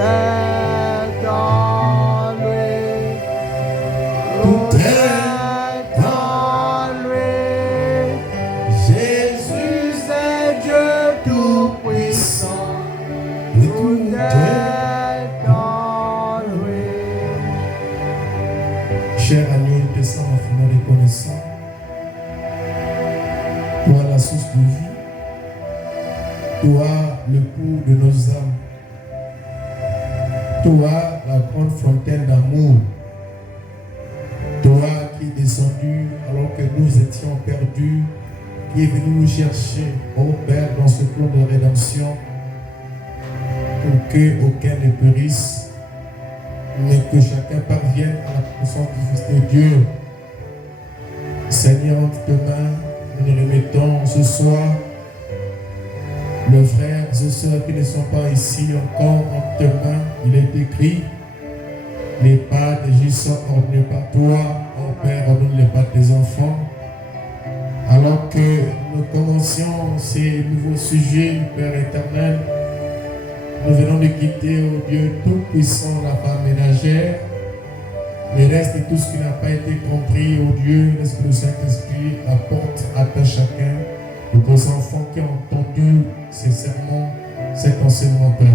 est en lui. Tout est en lui. Jésus est Dieu tout-puissant. Tout est en lui. Cher agneau de sang, afin reconnaissant, toi la source de vie, toi le pouls de nos âmes, toi la grande fontaine d'amour, toi qui es descendu alors que nous étions perdus, qui est venu nous chercher, ô Père, dans ce plan de rédemption, pour que aucun ne périsse, mais que chacun parvienne à la connaissance du Fils de Dieu. Seigneur, entre tes mains, nous nous remettons ce soir les frères et sœurs qui ne sont pas ici encore entre tes mains. Il est écrit, les pas de Jésus sont ordonnés par toi, ô Père, ordonne les pas de tes enfants. Alors que nous commencions ces nouveaux sujets, Père éternel, nous venons de quitter, oh Dieu tout-puissant, la femme ménagère. Le reste de tout ce qui n'a pas été compris, oh Dieu, laisse que le Saint-Esprit apporte à chacun de tes enfants qui ont entendu ces sermons, cet enseignement, Père.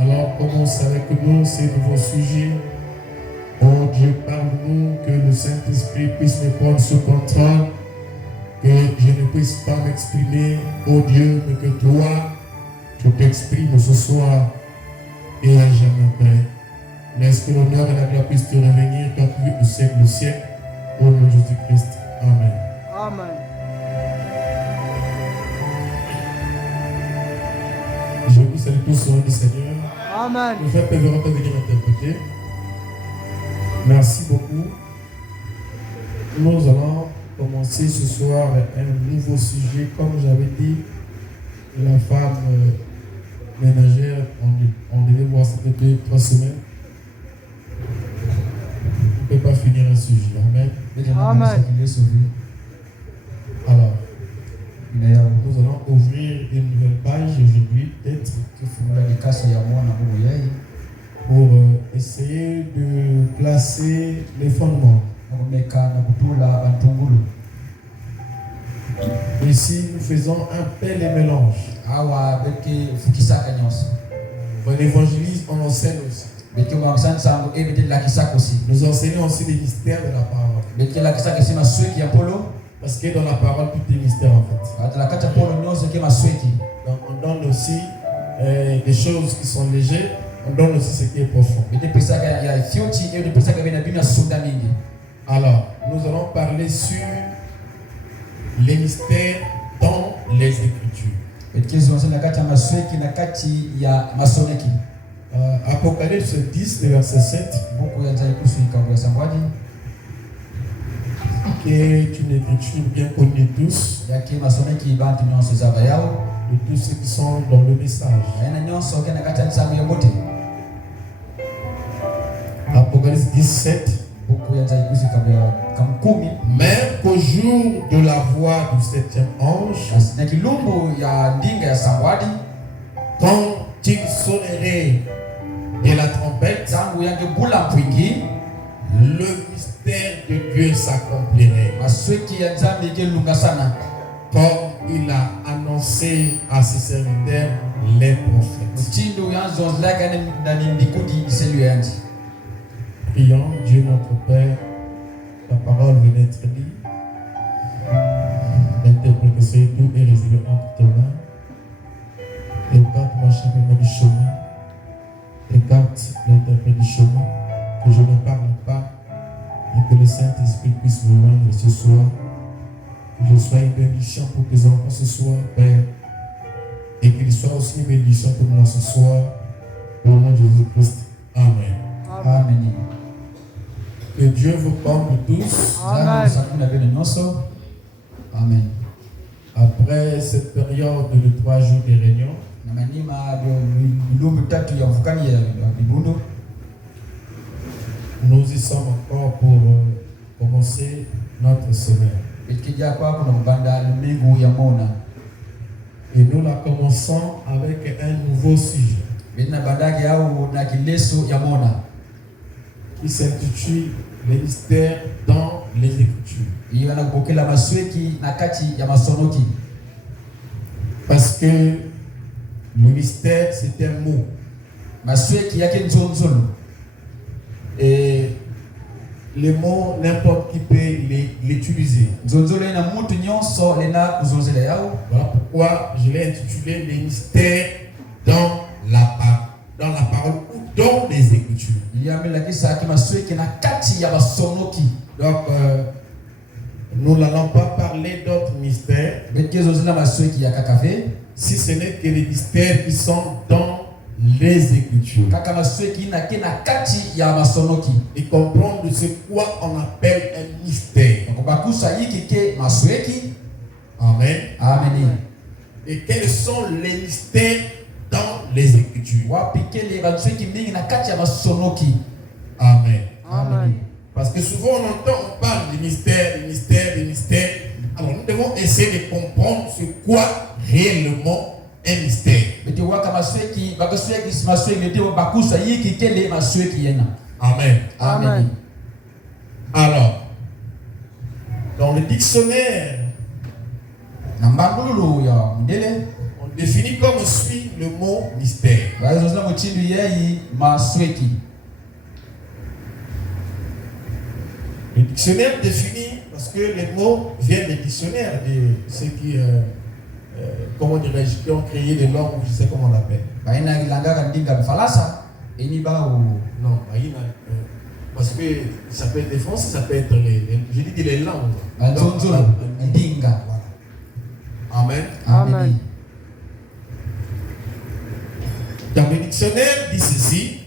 Alors commence avec nous ces nouveaux sujets. Oh Dieu, parle-nous, que le Saint-Esprit puisse me prendre sous contrôle, que je ne puisse pas m'exprimer, oh Dieu, mais que toi, tu t'exprimes ce soir et à jamais, Père. Laisse que l'honneur et la gloire puissent te revenir, toi qui vis au siècle du siècle, au nom de Jésus-Christ. Amen. Amen. Je vous salue tous au nom du Seigneur. Amen. Nos frères peuvent venir interpréter. Merci beaucoup. Nous allons commencer ce soir avec un nouveau sujet. Comme j'avais dit, la femme ménagère, on devait voir ça depuis 3 semaines. On ne peut pas finir un sujet. Amen. Amen. Alors, nous allons ouvrir une nouvelle page aujourd'hui, peut-être, pour essayer de placer les fondements. Ici, nous faisons un pelle et mélange. On évangélise, on enseigne aussi. Nous enseignons aussi les mystères de la parole. Parce que dans la parole, tout est mystère en fait. Donc on donne aussi des choses qui sont légères, on donne aussi ce qui est profond. Alors, nous allons parler sur les mystères dans les Écritures. Apocalypse 10, le verset 7, qui est une écriture bien connue de tous, de tous ceux qui sont dans le message. Apocalypse 17. Même qu'au jour de la voix du 7e ange, quand il sonnerait de la trompette, le mystère de Dieu s'accomplirait. Comme il a annoncé à ses serviteurs, les prophètes. Prions, Dieu notre Père, ta parole vient d'être lue. L'interprétation et tout est résolu entre tes mains. Écarte-moi chacun du chemin. Écarte l'interprète du chemin. Que je ne parle pas et que le Saint-Esprit puisse me rendre ce soir. Que je sois une bénédiction pour tes enfants ce soir, Père. Et qu'il soit aussi une bénédiction pour moi ce soir. Au nom de Jésus-Christ. Amen. Amen. Que Dieu vous parle tous. Amen. Amen. Après cette période de 3 jours de réunion, nous y sommes encore pour commencer notre semaine. Et nous la commençons avec un nouveau sujet. qui s'intitule Les mystères dans les Écritures. Parce que le mystère, c'est un mot. Et le mot, n'importe qui peut l'utiliser. Voilà pourquoi je l'ai intitulé Les mystères dans la parole ou dans les Écritures. Donc, nous n'allons pas parler d'autres mystères, si ce n'est que les mystères qui sont dans les Écritures. Et comprendre de ce quoi on appelle un mystère. Amen. Amen. Et quels sont les mystères dans les Écritures. Amen. Amen. Parce que souvent on entend, on parle du mystère, du mystère, du mystère. Alors nous devons essayer de comprendre ce quoi réellement un mystère. Amen. Amen. Alors, dans le dictionnaire, on définit comme suit le mot mystère. Le dictionnaire définit, parce que les mots viennent des dictionnaires, de ceux qui, comment dirais-je, qui ont créé les langues, je sais comment on l'appelle. Non, parce que ça peut être des français, ça peut être je dis les langues. Donc, voilà. Amen. Amen. Dans le dictionnaire dit ceci.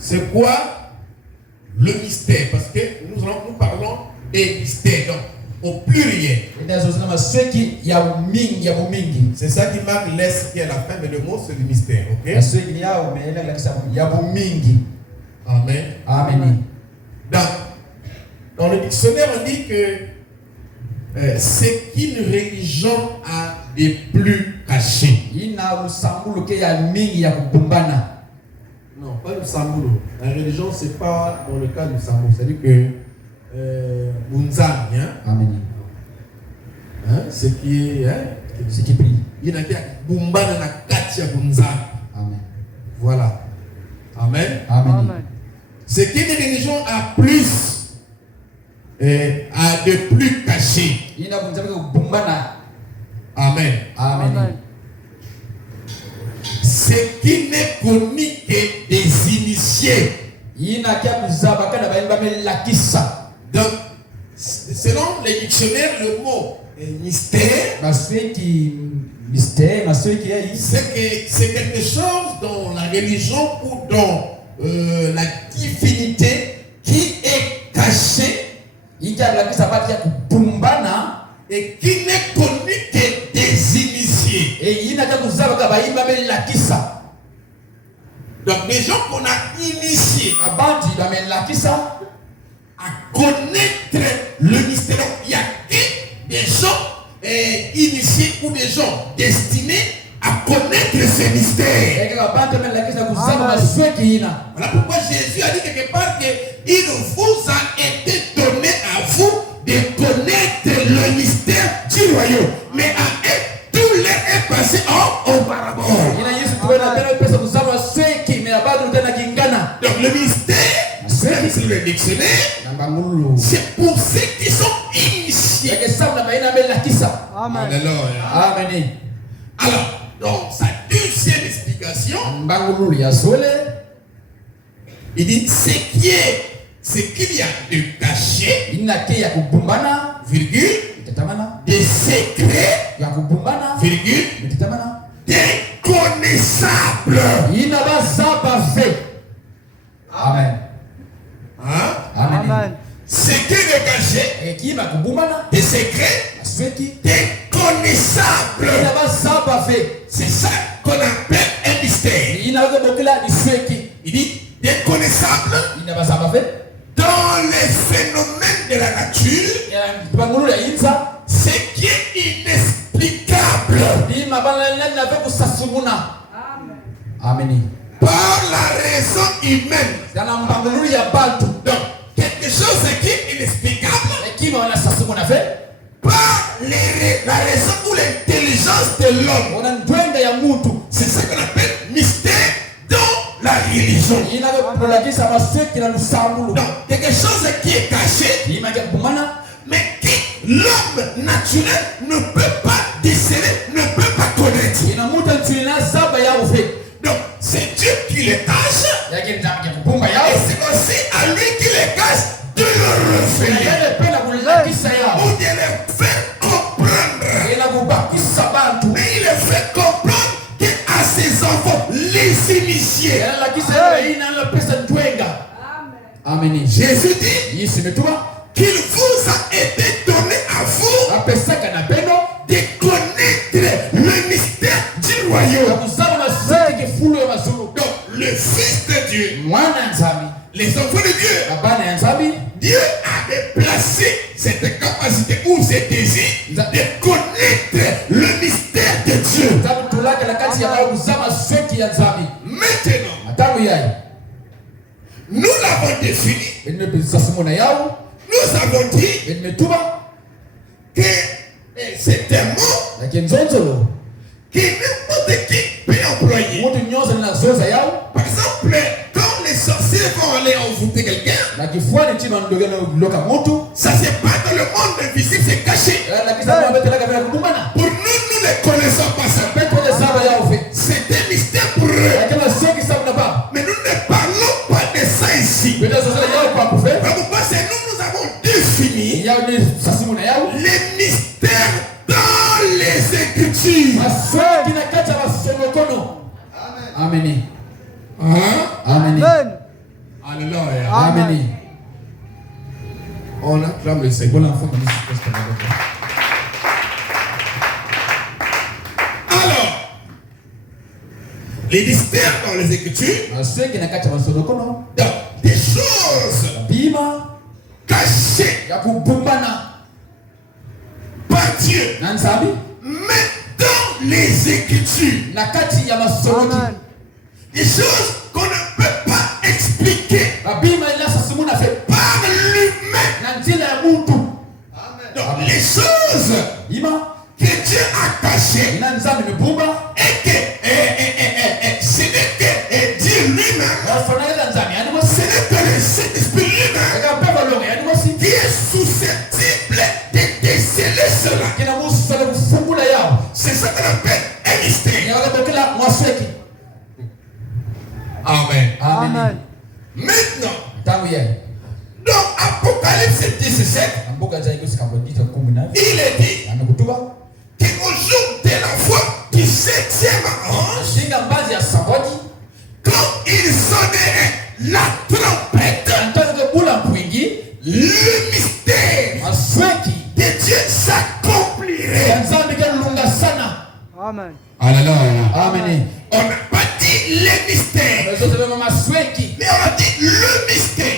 C'est quoi le mystère? Parce que nous parlons des mystères, donc au pluriel. C'est ça qui marque l'S qui est à la fin, mais le mot c'est le mystère, ok? Amen. Amen. Dans le dictionnaire, on dit que c'est qu'une religion a des plus cachés. Non, pas le samboulou. La religion, c'est pas dans le cas du samboulou. C'est-à-dire que Bunzami, Amen. ce qui est, Ce qui prie. il y a Bumbana na Katia Bunzami. Amen. Voilà. Amen. Amen. C'est qu'une religion a plus, a de plus caché. Amen. Amen. Ce qui n'est connu que des initiés. Donc, selon les dictionnaires, le mot mystère, c'est quelque chose dans la religion ou dans la divinité qui est cachée et qui n'est connu que des initiés. Donc les gens qu'on a initiés à connaître le mystère. Il y a des gens initiés ou des gens destinés à connaître ce mystère. Voilà pourquoi Jésus a dit quelque part qu'il vous a été donné à vous de connaître le mystère du royaume. Mais à eux, tout leur est passé auparavant. Donc le mystère, même sur le dictionnaire, c'est pour ceux qui sont initiés. Amen. Alléluia. Amen. Alors, dans sa deuxième explication, il dit ce qu'il y a de caché, virgule, des secrets, virgule, d'inconnaissables. Amen. Hein? Amen. Ce qui est de caché, des secrets, d'inconnaissables. C'est ça qu'on appelle un mystère. Il dit déconnaissable dans les phénomènes de la nature, ce qui est inexplicable Amen. Par la raison humaine. Donc, quelque chose qui est inexplicable. Par la raison ou l'intelligence de l'homme. C'est ça qu'on appelle mystère dans la religion. Donc, quelque chose qui est caché, mais que l'homme naturel ne peut pas déceler, ne peut pas connaître. Donc, c'est Dieu qui les cache. Et c'est aussi à lui qui les cache de le révéler. Ou de les faire comprendre. Mais il les fait comprendre qu'à ses enfants, les initiés. Amen. Jésus dit qu'il vous a été donné à vous de connaître le mystère du royaume. Donc, le Fils de Dieu, les enfants de Dieu, Dieu avait placé cette capacité ou ce désir de connaître le mystère de Dieu. Maintenant, nous l'avons défini. Nous avons dit que c'est un mot que n'importe qui peut employer. Par exemple, quand les sorciers vont aller envoûter quelqu'un, ça c'est pas dans le monde invisible, c'est caché. Pour nous, nous ne connaissons pas ça. C'est un mystère pour eux. Mais nous ne parlons pas de ça ici. Pourquoi c'est nous avons défini les mystères dans les Écritures. Amen. Amen. Amen. Alléluia. Amen. On acclame le Seigneur. Alors, les mystères dans les Écritures, donc des choses cachées par Dieu, mais dans les Écritures, des choses qu'on ne peut pas expliquer par l'humain. Donc les choses que Dieu a cachées et que ce n'est que Dieu lui-même, ce n'est que le Saint-Esprit lui-même qui est susceptible de déceler cela. C'est ça qu'on appelle un mystère. Amen. Amen. Maintenant, dans Apocalypse 17, il est dit qu'au jour de la foi du 7e ange, quand il sonnerait la trompette, le mystère de Dieu s'accomplirait. Amen. Alléluia. Amen. On n'a pas dit les mystères, mais on a dit le mystère.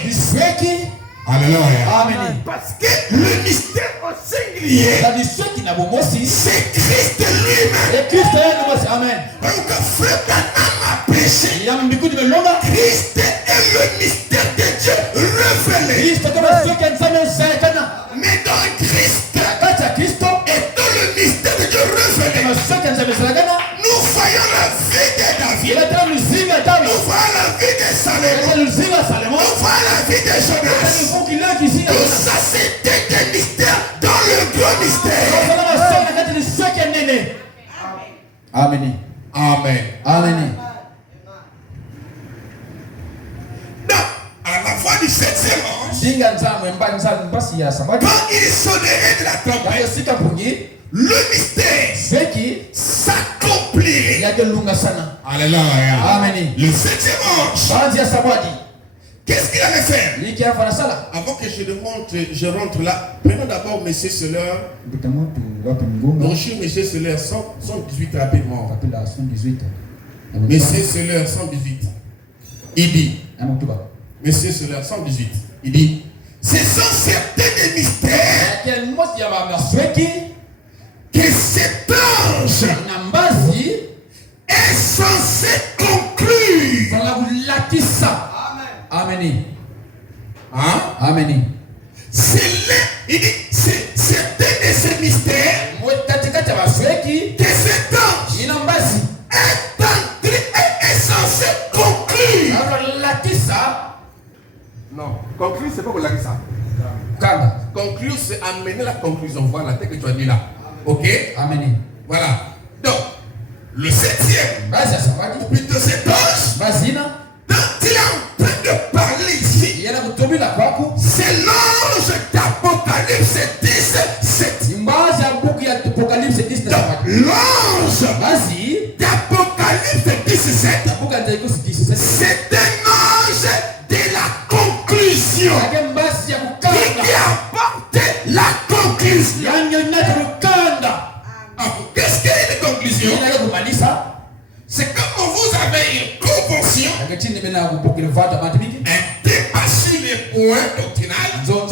Alléluia. Amen. Parce que le mystère au singulier, c'est Christ lui-même. Amen. Donc frère Branham a prêché. Christ est le mystère de Dieu révélé. Mais dans Christ, et dans le mystère de Dieu révélé, nous voyons la vie de David. Nous voyons la vie de Salomon. Nous voyons la vie de Jonas. Tout ça c'était des mystères dans le grand mystère. Amen. Amen. Amen. Donc, à la fin du 7e ange, quand il sonnerait de la trompette, le mystère s'accomplirait. Alléluia. Amen. Le 7e ange, qu'est-ce qu'il allait faire? Avant que je rentre là, prenons d'abord M. Seller. Bonjour M. Seller, 118 rapidement. M. Seller, 118. Il dit, M. Seller, 118. Il dit, ce sont certains des mystères que cet ange est censé conclure. Amen. Hein? Amen. C'est un de ces mystères que cet ange est censé conclure. Non, conclure, c'est pas pour la ça. Conclure, c'est amener la conclusion. Voilà, tel que tu as dit là. Ok? Amen. Voilà. Donc, le 7e, ou plutôt cet ange, dont il est en train de parler ici, c'est l'ange d'Apocalypse 17. Donc, l'ange d'Apocalypse 17, c'est un ange de la conclusion. Qui apporte la conclusion. Qu'est-ce qu'est la conclusion? C'est comme vous avez une convention, dépassé les points doctrinaux.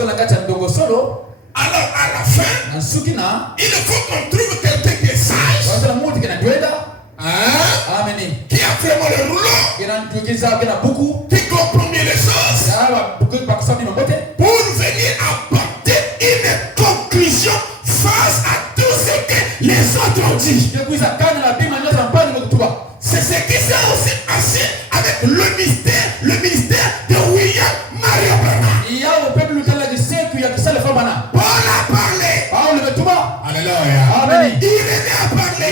Alors à la fin, il faut qu'on trouve quelqu'un qui est sage, qui a vraiment le rouleau, qui comprend bien les choses, pour venir apporter une conclusion face à tout ce que les autres ont dit. C'est ce qui s'est aussi passé avec le ministère de William Mario Branham. Paul a parlé. Alléluia. Irénée a parlé.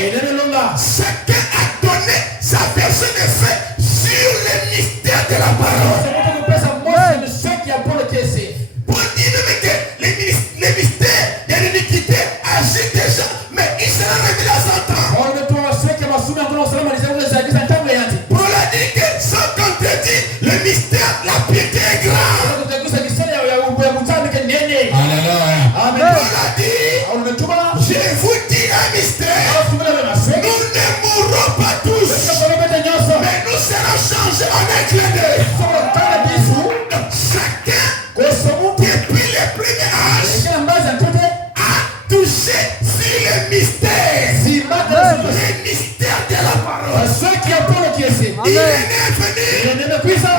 Chacun a donné sa version de fait sur le mystère de la parole. Pour dire que les mystères de l'iniquité agissent déjà, mais il sera révélé à son temps. Paul a dit que sans contredit, le mystère, la piété est grave. Alléluia. Paul a dit, je vous dis un mystère. Nous ne mourrons pas tous, mais nous serons changés en un clin d'œil. Chacun, depuis le premier âge, a touché sur le mystère. Le mystère de la parole. Il est venu,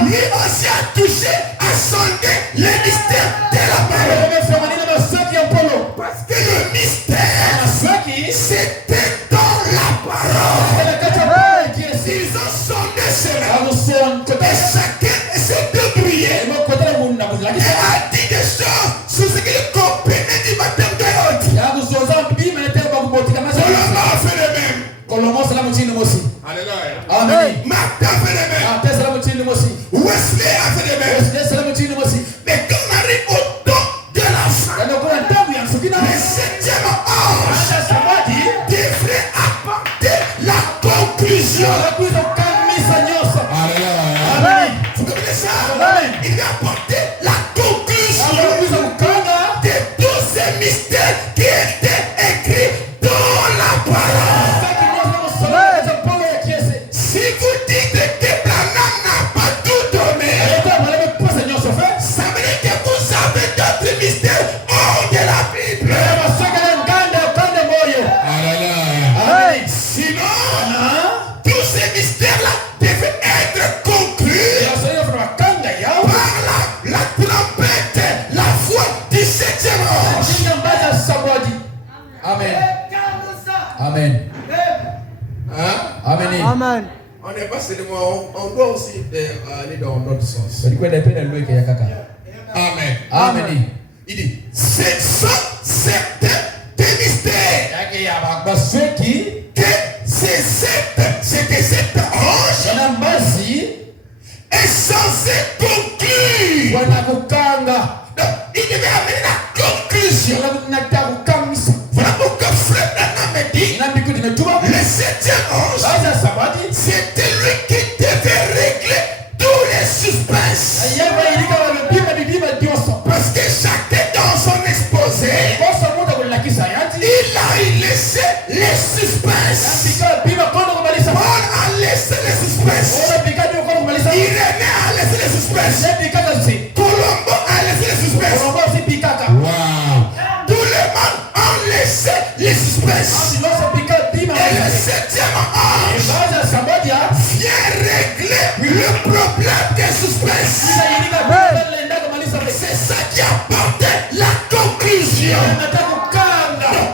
lui aussi a touché, a sondé le mystère de la parole. Parce que le mystère, c'était dans la parole. Ils ont sondé cela. Et chacun s'est débrouillé. Et a dit des choses sur ce qu'il comprenait du baptême de l'autre. Solomon a fait le même. Alléluia. Martha a fait le même. Wesley a fait le même. Mais quand on arrive au temps de la fin, le 7e ange devrait apporter la conclusion. Alléluia. Vous comprenez ça? Il va apporter la conclusion de tous ces mystères qui étaient écrits dans la parole. Si vous dites que Branham n'a pas tout donné, ça veut dire que vous avez d'autres mystères hors de la Bible. Alléluia. Sinon, tous ces mystères-là devaient être conclus par la trompette, la voix du 7e ange. Amen. Amen. Amen. Amen. On n'est pas seulement, on doit aussi aller dans l'autre sens. Amen. Amen. Il dit, ce sont certains des mystères que cet ange est censé conclure. Donc, il devait amener la conclusion. Voilà pourquoi frère Branham me dit, le 7e ange, c'était lui qui devait régler tous les suspens. Parce que chacun dans son exposé, il a laissé les suspens. Paul a laissé les suspens. Irénée a laissé les suspens. Colombo a laissé les suspens. Wow. Tout le monde a laissé les suspens. Et le 7e ange Le problème des suspense, c'est ça qui apporte la conclusion.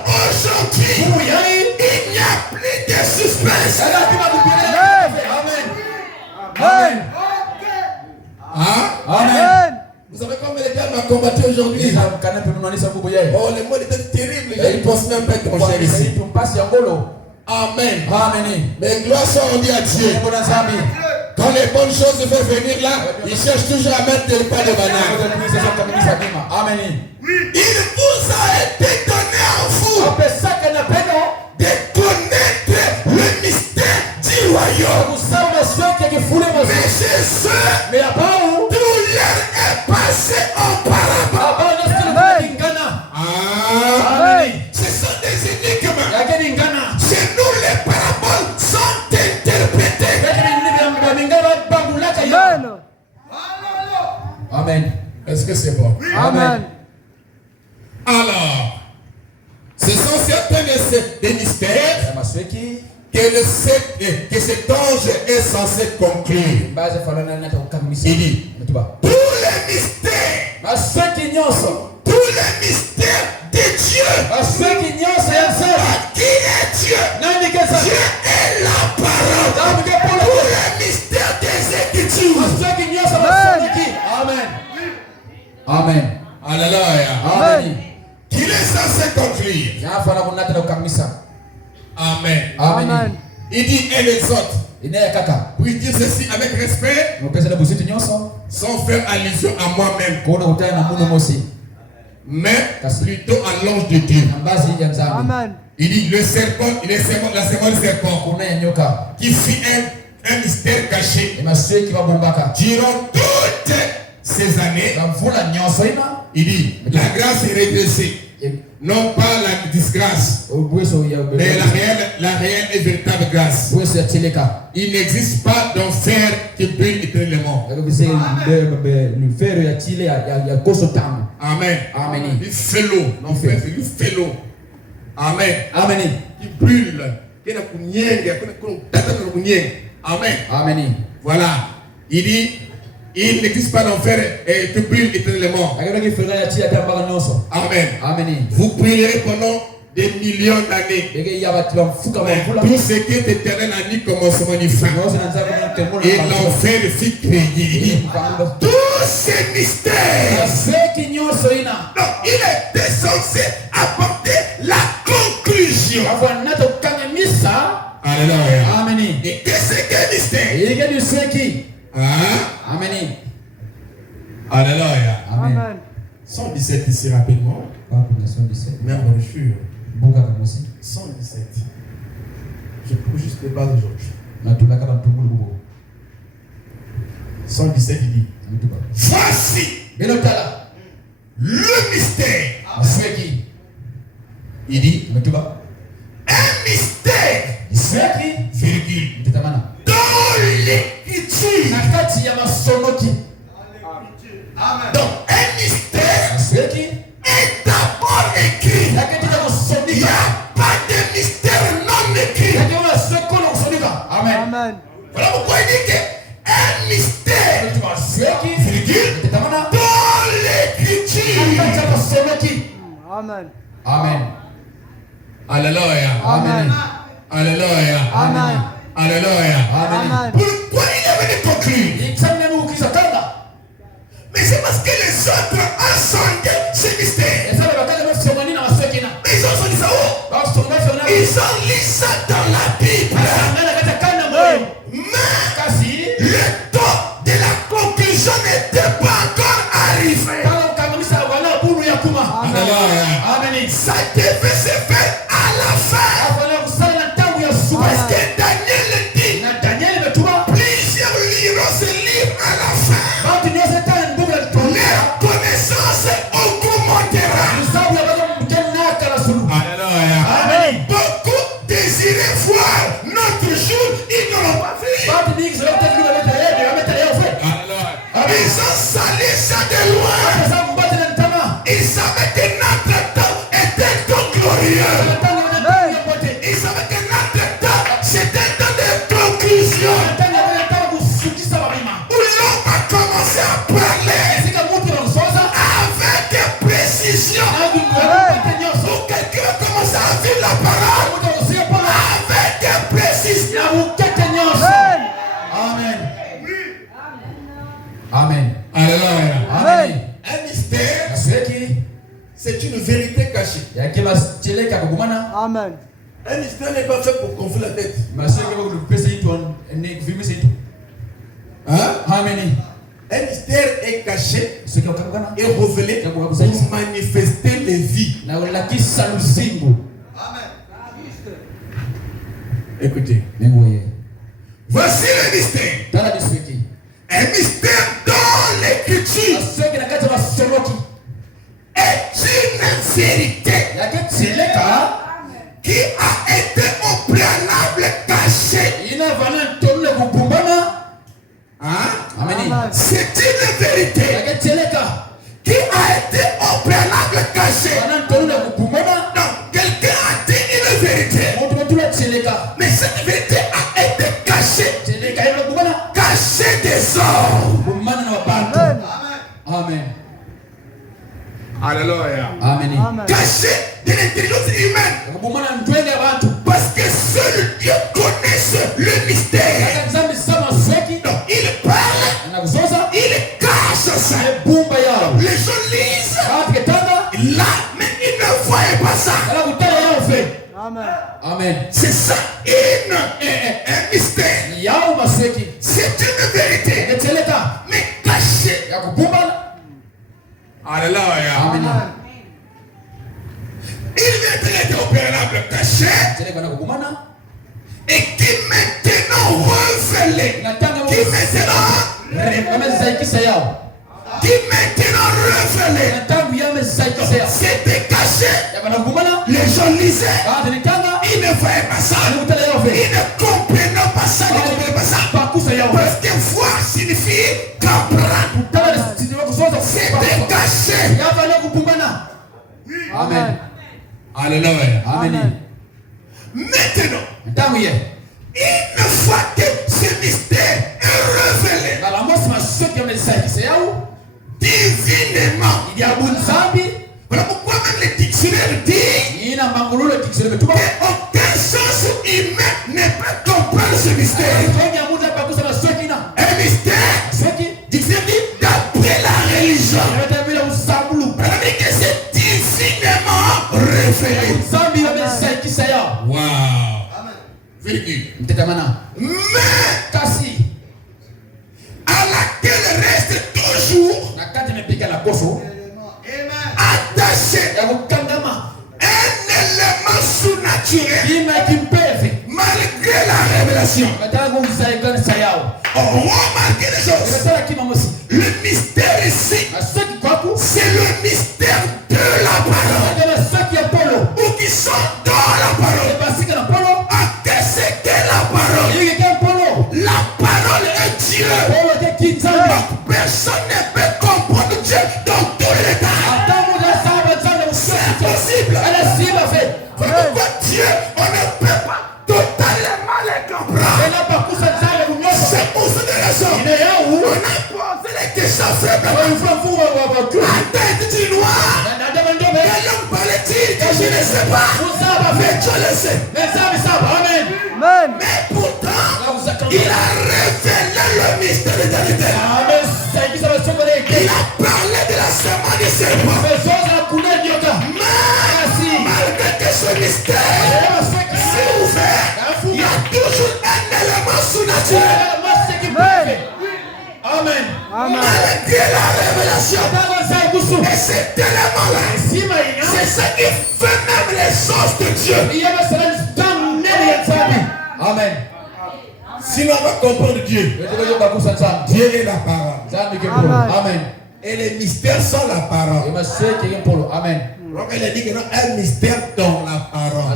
Aujourd'hui, il n'y a plus de suspense. Amen. Hein? Amen. Vous savez comment les gars m'ont combattu aujourd'hui? Oh, le monde était terrible. Les gars, ils pensent même pas être congé ici. Amen. Mais gloire soit rendue à Dieu. Quand les bonnes choses vont venir là, ils cherchent toujours à mettre le pas de banane. Il vous a été donné à vous de connaître le mystère du royaume. Mais c'est ça, tout leur est passé auparavant. Ce sont des énigmes. Chez nous, les paraboles sont interprétées. Amen. Est-ce que c'est bon? Amen. Alors, ce sont certains des mystères que cet ange est censé conclure. Il dit, tous les mystères de Dieu. Qui est Dieu? Dieu est la parole. Tous les mystères des Écritures. Amen. Alléluia. Amen. Qu'il est censé conclure. Amen. Il dit, et les autres. Puis dire ceci avec respect, sans faire allusion à moi-même, mais plutôt à l'ange de Dieu. Amen. Il dit, le serpent, la serpent du serpent, qui fit un mystère caché durant toutes ces années. Il dit, la grâce est redressée, non pas la disgrâce, mais la réelle et véritable grâce. Il n'existe pas d'enfer qui brille éternellement. Amen. Il fait l'eau. L'enfer, il fait l'eau. Amen. Qui brûle. Amen. Voilà. Il dit, il n'existe pas d'enfer qui brille éternellement. Amen. Vous brillerez pendant des millions d'années. Tout ce qui est éternel n'a ni commencement ni fin. Et l'enfer fut créé. Tous ces mystères. Donc, il était censé apporter la conclusion. Alléluia. Et qu'est-ce qu'un mystère? Amen. Alléluia. Amen. 117 ici rapidement. Même brochure. 117. Je trouve juste les bases aujourd'hui. 117, il dit, voici le mystère. Il dit, un mystère, virgule, dans l'écriture. Donc, un mystère est d'abord écrit. Il n'y a pas de mystère non écrit. Amen. Voilà pourquoi il dit que un mystère, virgule, dans l'écriture. Amen. Alléluia. Amen. Alléluia. Amen. Alléluia. Amen. Pourquoi il est venu conclure? Mais c'est parce que les autres ont sondé ce mystère. Mais ils ont sondé ça où? Ils ont lu ça dans la Bible. Mais le temps de la conclusion n'était pas encore arrivé. Alléluia. Ça devait se faire à la fin. Parce que Daniel dit, plusieurs liront ce livre à la fin. Leur connaissance augmentera. Alléluia. Beaucoup désiraient voir caché. Amen. Un mystère n'est pas fait pour gonfler la tête. Hein? Un mystère est caché et révélé pour manifester les vies. Amen. Écoutez. Voici le mystère. Un mystère dans l'écriture est une vérité qui a été au préalable cachée. Hein? C'est une vérité qui a été au préalable cachée. Non, quelqu'un a dit une vérité, mais cette vérité a été cachée. Cachée des hommes. Amen. Alléluia. Amen. Cachée de l'intelligence humaine. Parce que seul Dieu connaît le mystère. Non, il parle, il cache ça. Les gens lisent là, mais ils ne voient pas ça. Amen. Amen. C'est ça, un mystère. C'est une vérité, mais cachée. Alléluia. Amen. Il vient d'être au préalable caché et qui maintenant révélé. Qui maintenant révélé. C'était caché. Les gens lisaient. Ils ne voyaient pas ça. Ils ne comprenaient pas ça. Ils ne comprenaient pas ça. Parce que voir signifie comprendre. C'était caché. Amen. Alléluia. Amen. Maintenant, une fois que ce mystère est révélé divinement, voilà pourquoi même les dictionnaires disent qu'aucun sens humain ne peut comprendre ce mystère. Un mystère, dictionnaire dit d'après la religion. C'est-à-dire que c'est divinement révélé. Wow. Virgule. Mais à laquelle reste toujours attaché un élément sous-naturel malgré la révélation. Remarquez les choses. Le mystère ici, c'est le mystère de la parole. Ou qui sont dans la parole. C'est que la parole. La parole est Dieu. Donc personne ne peut comprendre Dieu dans tous les temps. C'est impossible. Pourquoi Dieu, on ne peut pas totalement le comprendre. C'est pour cette raison. On a posé les questions simplement. Attends, tu noir. Quel homme parlait-il que je ne sais pas. Mais Dieu le sait. Amen. Mais pourtant, il a révélé le mystère de l'éternité. Il a parlé de la semence du serpent. Mais malgré que ce mystère s'est ouvert, il y a toujours un élément sous-naturel. Amen. Malgré la révélation. Et cet élément-là, c'est ce qui fait même les choses de Dieu. Amen. Sinon, on va comprendre Dieu. Dieu est la parole. Amen. Et les mystères sont la parole. Amen. Donc, elle a dit qu'il y a un mystère dans la parole.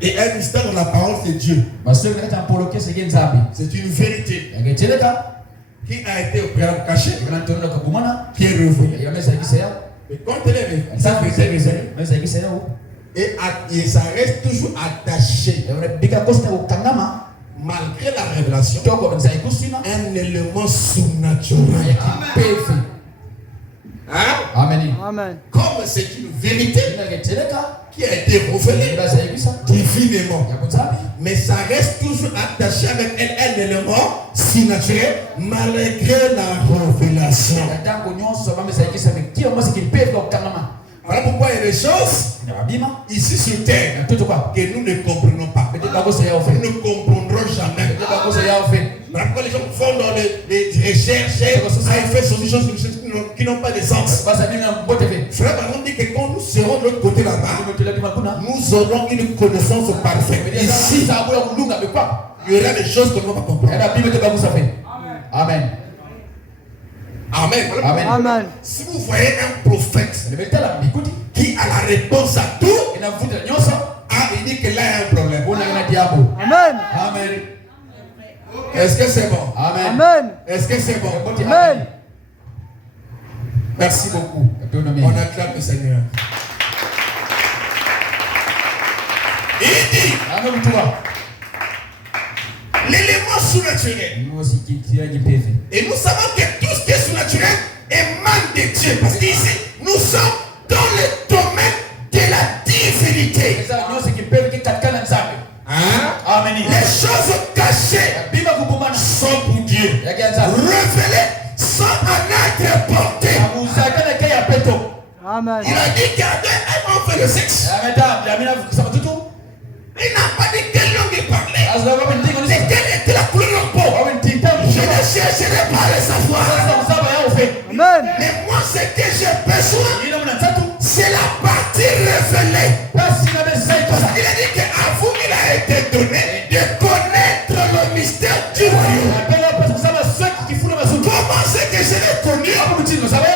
Et un mystère dans la parole, c'est Dieu. C'est une vérité qui a été au préalable cachée, qui est révélée. Mais quand elle est révélée, et ça reste toujours attaché, malgré la révélation, un élément surnaturel. Hein? Amen. Comme c'est une vérité qui a été révélée divinement, mais ça reste toujours attaché avec un élément surnaturel malgré la révélation. Voilà pourquoi il y a des choses ici sur terre que nous ne comprenons pas. Nous ne comprendrons jamais. Voilà pourquoi les gens font dans les recherches, faire des choses qui n'ont pas de sens. Frère Baron dit que quand nous serons de l'autre côté là-bas, nous aurons une connaissance parfaite. Ici, il y aura des choses que nous ne pouvons pas comprendre. Amen. Amen. Amen. Amen. Si vous voyez un prophète qui a la réponse à tout, il dit que là il y a un problème. Amen. Amen. Est-ce que c'est bon? Amen. Est-ce que c'est bon? Amen. Merci beaucoup. On acclame le Seigneur. Il dit l'élément surnaturel. Et nous savons que tout ce qui est surnaturel émane de Dieu. Parce qu'ici, nous sommes dans le domaine de la divinité. Hein? Les choses cachées sont pour Dieu. Révélées sont en être portées. Amen. Il a dit qu'Adam a fait le sexe. Il n'a pas dit quelle langue il parlait. De quelle était la couleur de leur peau. Je ne chercherai pas à le savoir. Amen. Mais moi, ce que j'ai besoin, c'est la partie révélée. Parce qu'il a dit qu'à vous, il a été donné de connaître le mystère du royaume. Comment c'est que je l'ai connu?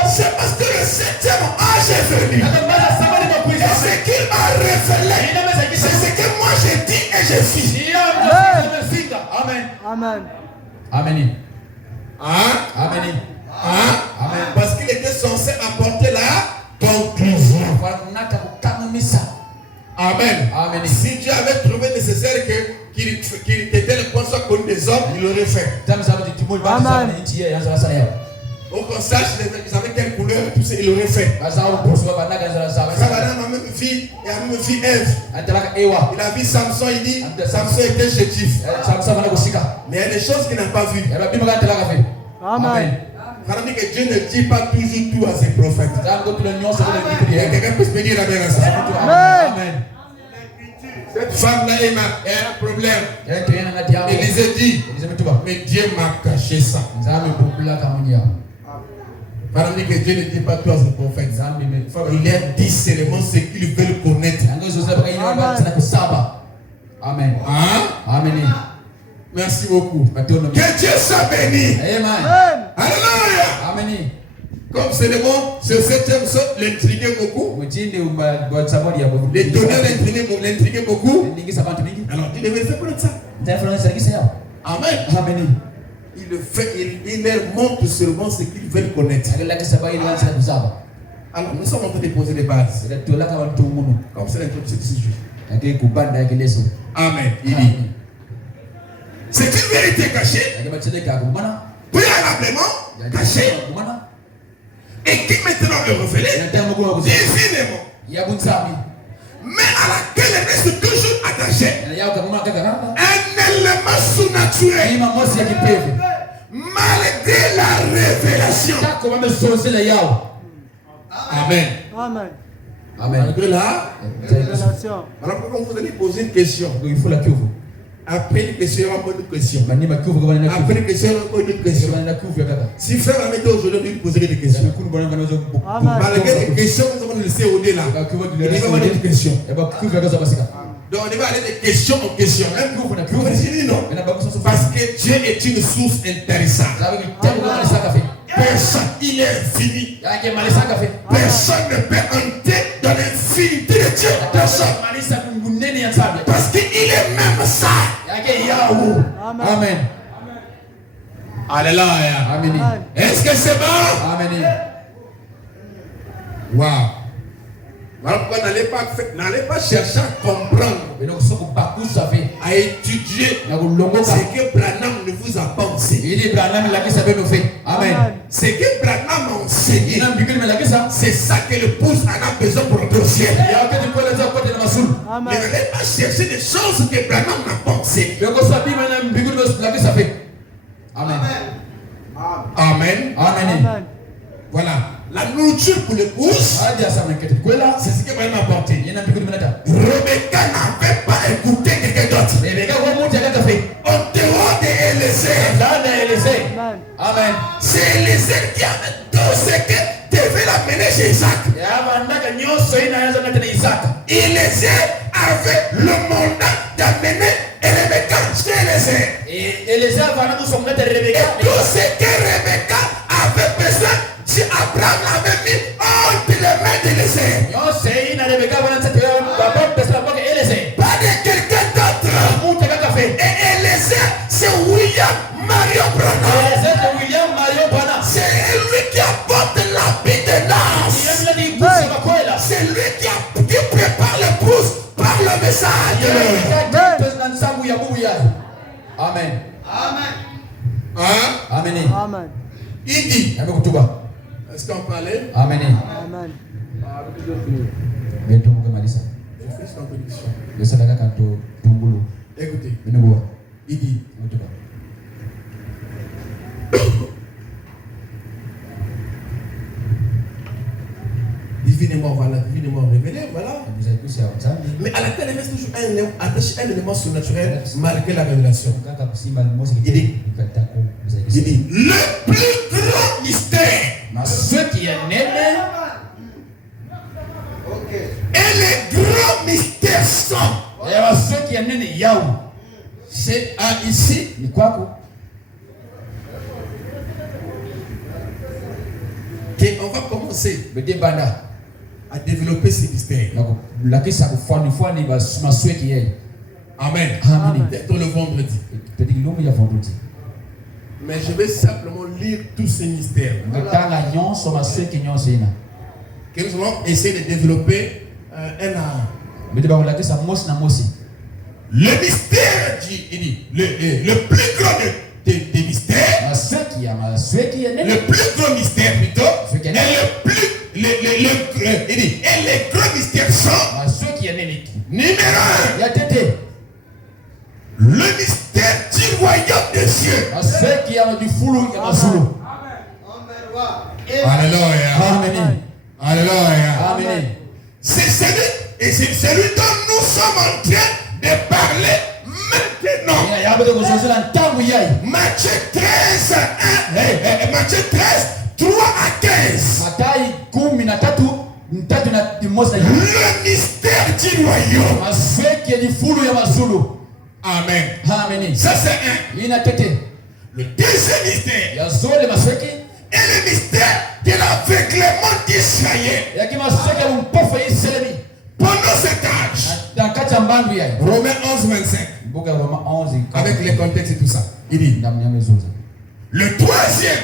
C'est parce que le 7e âge est venu. Et ce qu'il m'a révélé, c'est ce que moi j'ai dit et j'ai fait. Amen. Amen. Amen. Hein? Amen. Hein? Amen. Parce qu'il était censé apporter la conclusion. Amen. Amen. Si Dieu avait trouvé nécessaire qu'il était le point soit connu des hommes, il l'aurait fait. Amen. Pour qu'on sache ils avaient quelle couleur, tout ça, il l'aurait fait. Abraham a même vu, il a même vu Ève. Il a vu Samson, il dit Samson était chétif. Mais il y a des choses qu'il n'a pas vues. Amen. Frère dit que Dieu ne dit pas toujours tout à ses prophètes. Quelqu'un peut se dire Amen à ça. Amen. Cette femme-là, elle a un problème. Élisée dit, mais Dieu m'a caché ça. Frère dit que Dieu ne dit pas tout à ses prophètes. Il a dit seulement ce qu'ils veulent connaître. Amen. Hein? Amen. Merci beaucoup. Que Dieu soit béni. Amen. Alléluia. Amen. Comme c'est le bon, ce 7e saut l'intriguait beaucoup. Les tonnerres l'intriguaient beaucoup. Alors, il devait faire pour ça. Amen. Amen. Il le fait, il leur montre seulement ce qu'ils veulent connaître. Alors, nous sommes en train de poser les bases. Comme c'est l'introduction de ce sujet. Amen. Il dit. C'est une vérité cachée, préalablement cachée, et qui maintenant est révélée divinement, mais à laquelle reste toujours attaché un élément sous-naturel, malgré la révélation. Amen. Amen. Malgré la révélation. Alors pourquoi vous allez poser une question? Après une question, il y aura une autre question. Après une question, il y aura une autre question. Si frère va mettre aujourd'hui, il poserait des questions. Malgré les questions, nous allons laisser au-delà. Il va y avoir des questions. Donc on va aller de question en question. Vous allez dire non. Parce que Dieu est une source intéressante. Personne, il est infini. Personne ne peut entrer dans l'infinité de Dieu. Personne. Parce qu'il est même ça. Amen. Alléluia. Amen. Est-ce que c'est bon? Amen. Wow. Voilà pourquoi n'allez pas chercher à comprendre, à étudier ce que Branham ne vous a pas enseigné. Amen. Ce que Branham a enseigné, c'est ça que le pouce en a besoin pour entrer au ciel. Amen. N'allez pas chercher des choses que Branham n'a pas enseignées. Amen. Amen. Amen. Voilà. La nourriture couture pour l'épouse, c'est ce que Marie m'a apporté. Rebecca n'avait pas écouté quelqu'un d'autre. En dehors d'Élisée. Amen. C'est Élisée qui avait tout ce que devait l'amener chez Isaac. Élisée avait le mandat d'amener Rebecca chez Élisée. Et tout ce que Rebecca avait besoin, si Abraham l'avait mis entre les mains d'Élisée. Pas de quelqu'un d'autre. Et Élisée, c'est William Mario Branham. C'est lui qui apporte l'habit de Nas. C'est lui qui prépare l'épouse par le message. Amen. Hein? Amen. Amen. Il dit, est-ce qu'on parlait? Amen. Amen. Je fais cette introduction. Écoutez, il dit, divinement, voilà, divinement révélé, voilà. Mais à la télé, il reste toujours un élément surnaturel malgré la révélation. Il dit, le plus grand mystère et les grands mystères sont. C'est ici. On va commencer à développer ces mystères. Amen. Peut-être le vendredi. Mais je vais simplement lire tous ces mystères que nous allons essayer de développer un à un. Le mystère, il dit, le plus grand des mystères, le plus grand mystère plutôt, et les grands mystères sont numéro 1, le mystère du royaume des cieux. Alléluia. Alléluia. C'est celui dont nous sommes en train de parler maintenant. Matthieu 13, 3 à 15. Le mystère du royaume. Amen. Ça c'est un. Le deuxième mystère est le mystère de l'aveuglement d'Israël. Pendant cet âge, Romains 11, 25, avec les contextes et tout ça, il dit, le troisième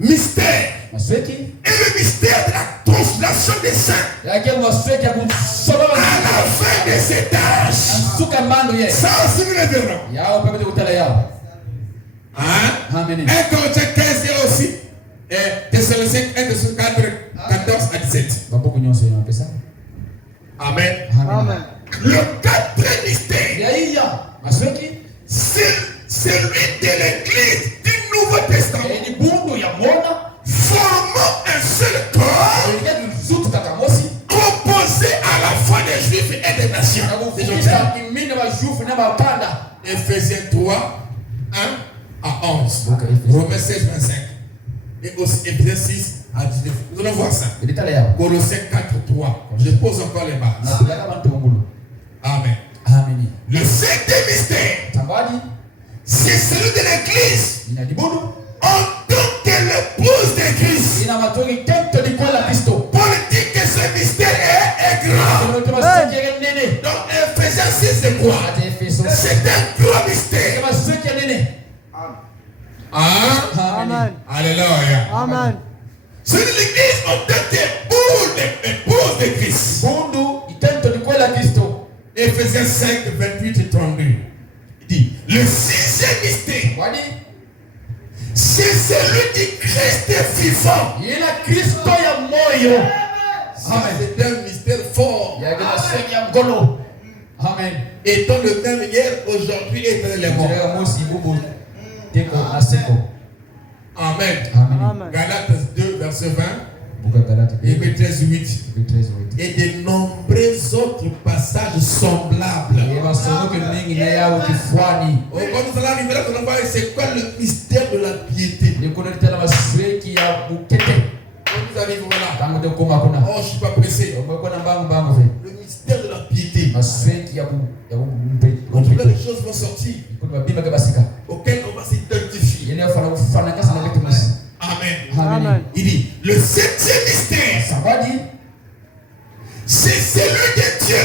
mystère est le mystère de la consolation des saints à la fin de cet âge. Ça aussi nous le verrons. Hein? 1 Corinthiens 15 et aussi Thessaloniciens 1, 14 à 17. Amen. Le quatrième mystère, c'est celui de l'église du Nouveau Testament, formant un seul corps, composé à la fois des juifs et des nations. Ephésiens 3, 1 à 11. Romains 16, 25. Et aussi Ephésiens 6 à 19. Nous allons voir ça. Colossiens 4, 3. Je pose encore les bases. Amen. Le cinquième mystère, c'est celui de l'église en tant que l'épouse de Christ. Paul dit que ce mystère est grand. Donc Ephésiens 6 c'est quoi? C'est un grand mystère. Amen. Alléluia. Amen. Celui de l'église en tant qu'épouse de Christ. Ephésiens 5, 28 et 32. Il dit, le sixième mystère, c'est celui du Christ vivant. C'est un mystère fort. Amen. Étant le même hier, aujourd'hui et éternellement. Amen. Amen. Galates 2, verset 20. Et Hébreux 13, 8. Et de nombreux autres passages semblables. Quand nous allons arriver là, on va voir c'est quoi le mystère de la piété. Quand nous arrivons là, oh, je ne suis pas pressé. Le mystère de la piété. Combien de choses vont sortir auxquelles on va s'identifier. Amen. Il dit, le septième mystère, c'est celui de Dieu,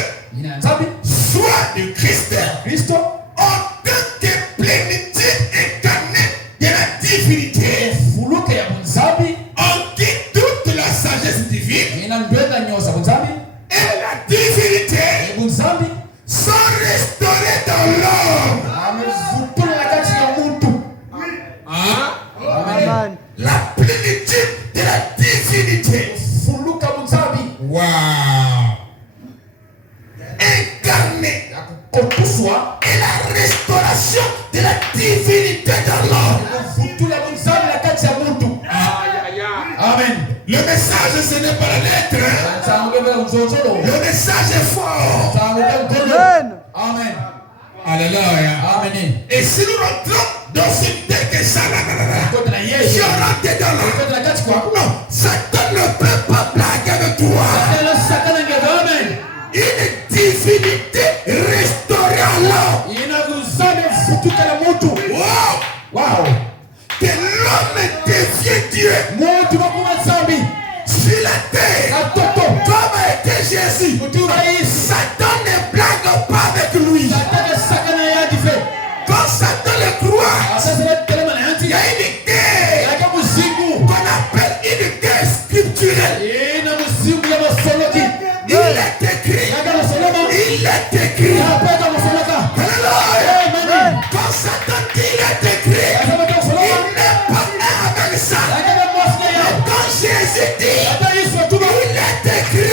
soit de Christ, en tant que plénitude incarnée de la divinité, en qui toute la sagesse divine et la divinité sont restaurées dans l'homme. Amen. La plénitude de la divinité. Wow. Incarné et la restauration de la divinité dans l'homme. Amen. Le message, ce n'est pas la lettre. Le message est fort. Amen. Amen. Alléluia. Amen. Et si nous rentrons dans une telle que ça, je rentre dans la... Non, Satan ne peut pas blaguer avec toi. Une divinité restaurée à l'homme. Wow. Que l'homme devient Dieu. Sur la terre, comme a été Jésus. Satan ne blague pas avec lui. Quand Satan le croit, il y a une guerre qu'on appelle une guerre scripturelle. Il est écrit. Alléluia. Quand Satan dit il est écrit, il n'est pas un avec ça. Mais quand Jésus dit il est écrit,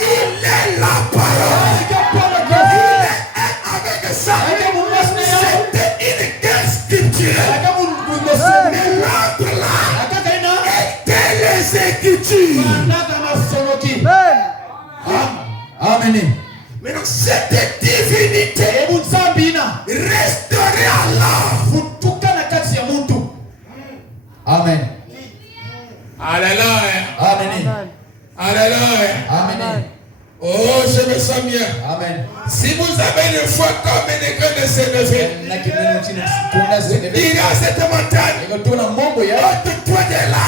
il est la parole. Il est un avec ça. C'était une guerre scripturelle. Mais l'autre là était les Écritures. Amen. Maintenant, cette divinité restaurée à l'homme. Amen. Alléluia. Amen. Alléluia. Amen. Oh, je me sens bien. Amen. Si vous avez une foi comme une graine de sénévé, dira à cette montagne, ôte-toi de là.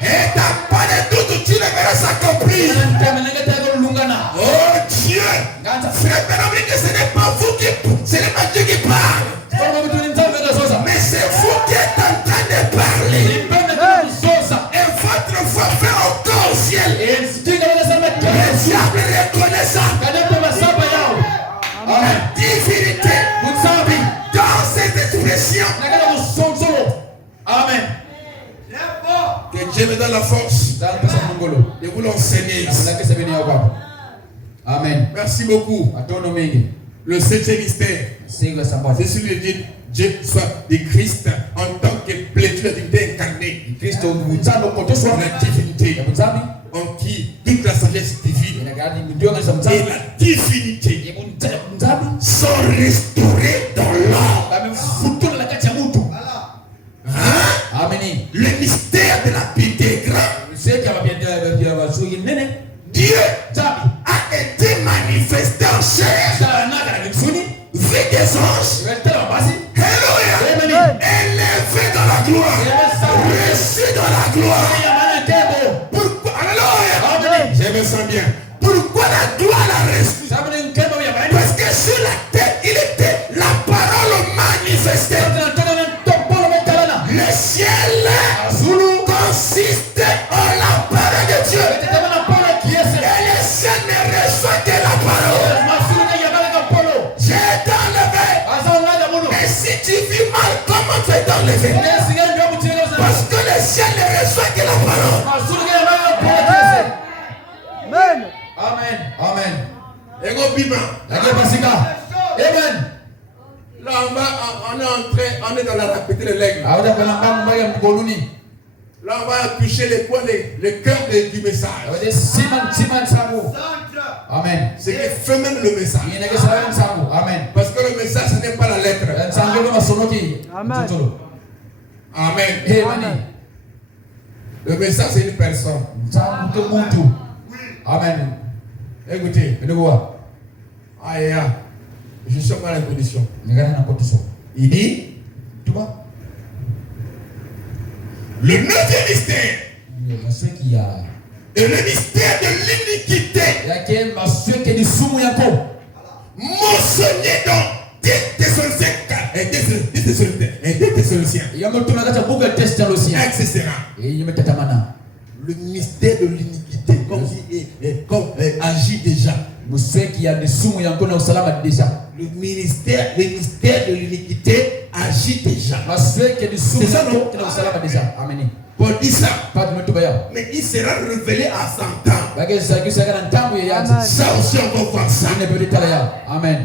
Et t'as pas de doute, tu le verras s'accomplir. Oh Dieu, frère Béramé, que ce n'est pas vous qui, ce n'est pas Dieu qui parle, mais c'est vous qui êtes en train de parler. Et votre foi fait encore au ciel. Le diable reconnaît ça. La divinité dans cette expression. Amen. Que Dieu me donne la force de vous l'enseigner. Amen. Merci beaucoup. Le septième mystère, c'est celui de Dieu. Dieu soit de Christ en tant que plénitude de la divinité incarnée. La divinité en qui toute la sagesse divine et la divinité sont restaurées dans l'homme. Le mystère de la piété est grand. Dieu a été manifesté en chair, vu des anges, alléluia, élevé dans la gloire, reçu dans la gloire. Pourquoi, alléluia, je me sens bien. Pourquoi la gloire l'a reçu? Parce que sur la terre, il était la parole manifestée. Le ciel consiste en la parole de Dieu. Et le ciel ne reçoit que la parole. J'ai été enlevé. Et si tu vis mal, comment tu es enlevé? Parce que le ciel ne reçoit que la parole. Amen. Amen. Amen. Et go bima. Amen. Là, on est dans la rapidité de l'aigle. Là, on va toucher les points, le cœur du message. Amen. C'est qui fait même le message. Amen. Parce que le message, ce n'est pas la lettre. Amen. Amen. Amen. Le message, c'est une personne. Amen. Écoutez. Aïe, je suis pas dans la condition. Il dit, tu vois, le 9e mystère et le mystère de l'iniquité mentionné dans 2 Thessaloniciens, etc. Le mystère de l'iniquité, comme agit déjà. Le mystère de l'iniquité agit déjà. C'est ça, non? Paul dit ça. Mais il sera révélé à 100 ans. Ça aussi, on va voir ça. Amen.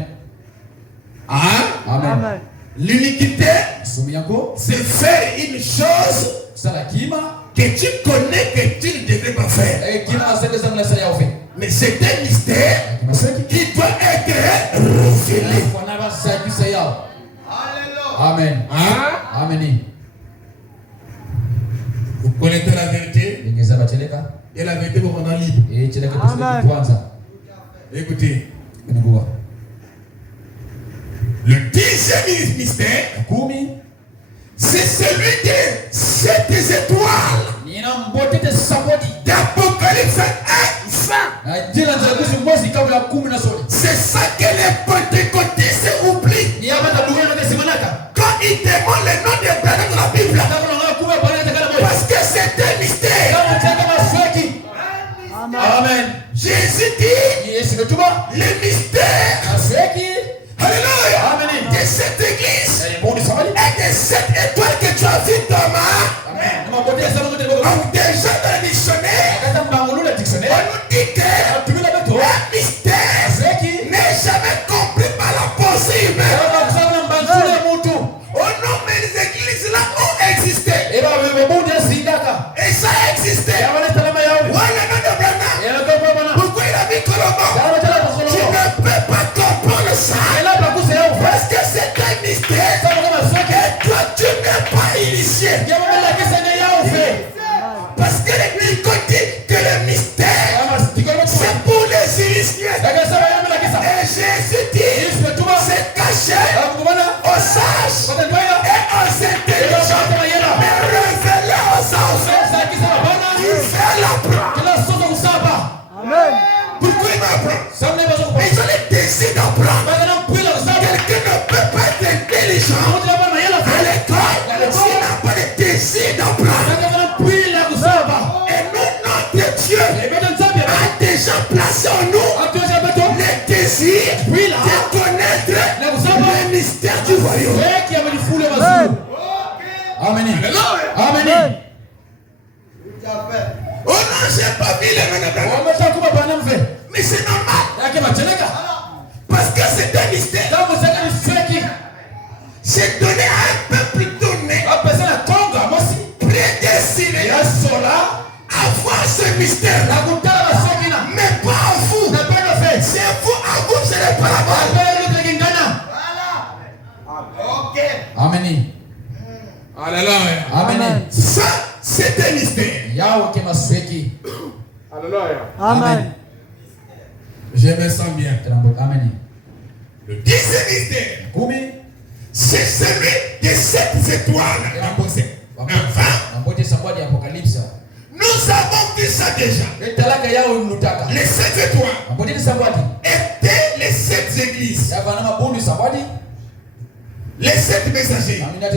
Hein? Amen. L'iniquité, c'est faire une chose que tu connais que tu ne devais pas faire. Mais c'est un mystère qui doit être révélé. Amen. Hein? Amen. Vous connaissez la vérité et la vérité vous rendra libre. Amen. Écoutez. Le 10e mystère, c'est celui des 7 étoiles d'Apocalypse 1. C'est ça que les pentecôtistes oublient. Quand ils demandent le nom des frères de la Bible, parce que c'est un mystère. Amen. Jésus dit le mystère. Alléluia. De cette église et de 7 étoiles que tu as vu Thomas. Donc déjà dans le dictionnaire, on nous dit que un mystère n'est jamais compris par la pensée humaine. Au nom des églises là ont existé. Et ça a existé. Pourquoi il a mis Colombo? Tu ne peux pas comprendre ça. Parce que c'est un mystère. Et toi tu n'es pas initié. Parce que l'Église dit que le mystère c'est pour les initiés. Et Jésus dit c'est caché aux sages et aux intelligents. Mais révélé aux anges. Il fait l'apprendre. Amen. Pourquoi il m'apprend? Mais ils ont le désir d'apprendre. Quelqu'un ne peut pas être intelligent à l'école s'il n'a pas le désir d'apprendre. Et nous, notre Dieu a déjà placé en nous le désir de connaître le mystère du royaume. Amen. Amen. Oh non, j'ai pas vu les mains. Mais c'est normal. Parce que c'est un mystère. C'est donné à un peuple donné, prédestiné à voir ce mystère. Mais pas à vous. C'est vous, à vous, c'est le parabole. Amen. Alléluia. Amen. Ça, c'est un mystère. Alléluia. Amen. Je me sens bien. Amen. Le 10e mystère, c'est celui des 7 étoiles. Enfin, nous avons vu ça déjà. Les 7 étoiles étaient les 7 églises. Les 7 messagers. Nous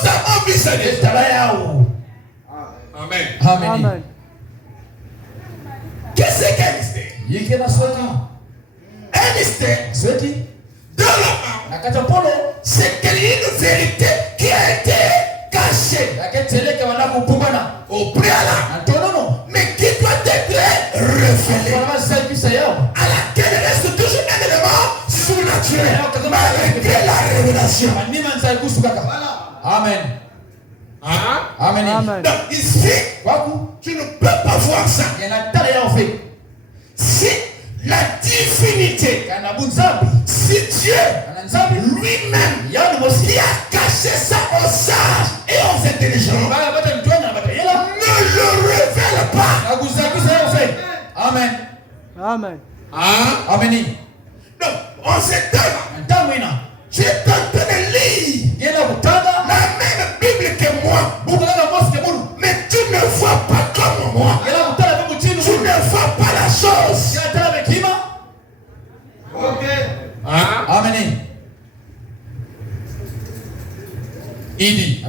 avons vu ça déjà. Amen. Amen. Qu'est-ce qu'un mystère? Un mystère dans l'homme, c'est qu'il y a une vérité qui a été cachée au préalable, mais qui doit être révélée, à laquelle reste toujours un élément surnaturel. tentation. Amen. Hein? Amen. Amen. Donc ici, tu ne peux pas voir ça. Si la divinité, si Dieu lui-même, il a caché ça aux sages et aux intelligents, ne le révèle pas. Amen. Amen. Hein? Amen. Donc, on s'étonne. Tu es en train de lire la même Bible que moi. Mais tu ne vois pas comme moi. Tu ne vois pas la chose. Ok. Hein? Amen. Il dit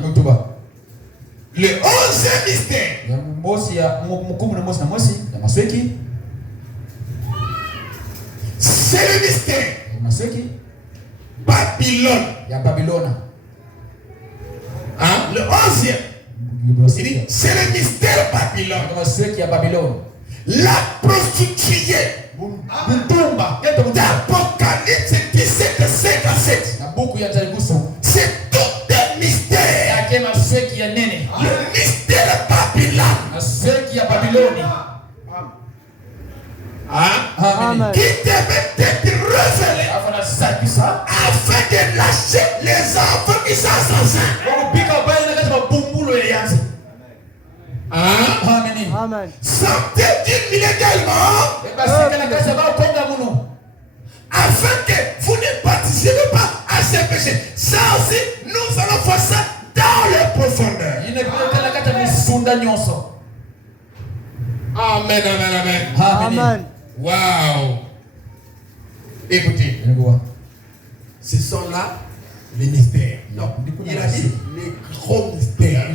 le 11e mystère. C'est le mystère. Babylone. Hein? Le 11e. Il dit c'est le mystère Babylone. La prostituée. D'Apocalypse 17, 5 à 7. C'est tout un mystère. Le mystère Babylone. Hein? Amen. Qui devait être révélé afin de lâcher les enfants qui sont sans sein. Hein? Amen. Sentez-il illégalement afin que vous ne participez pas à ces péchés. Ça aussi, nous allons faire ça dans les profondeurs. Amen, amen, amen. Amen. Waouh. Écoutez, ce sont là les mystères. Donc, il a dit les gros mystères.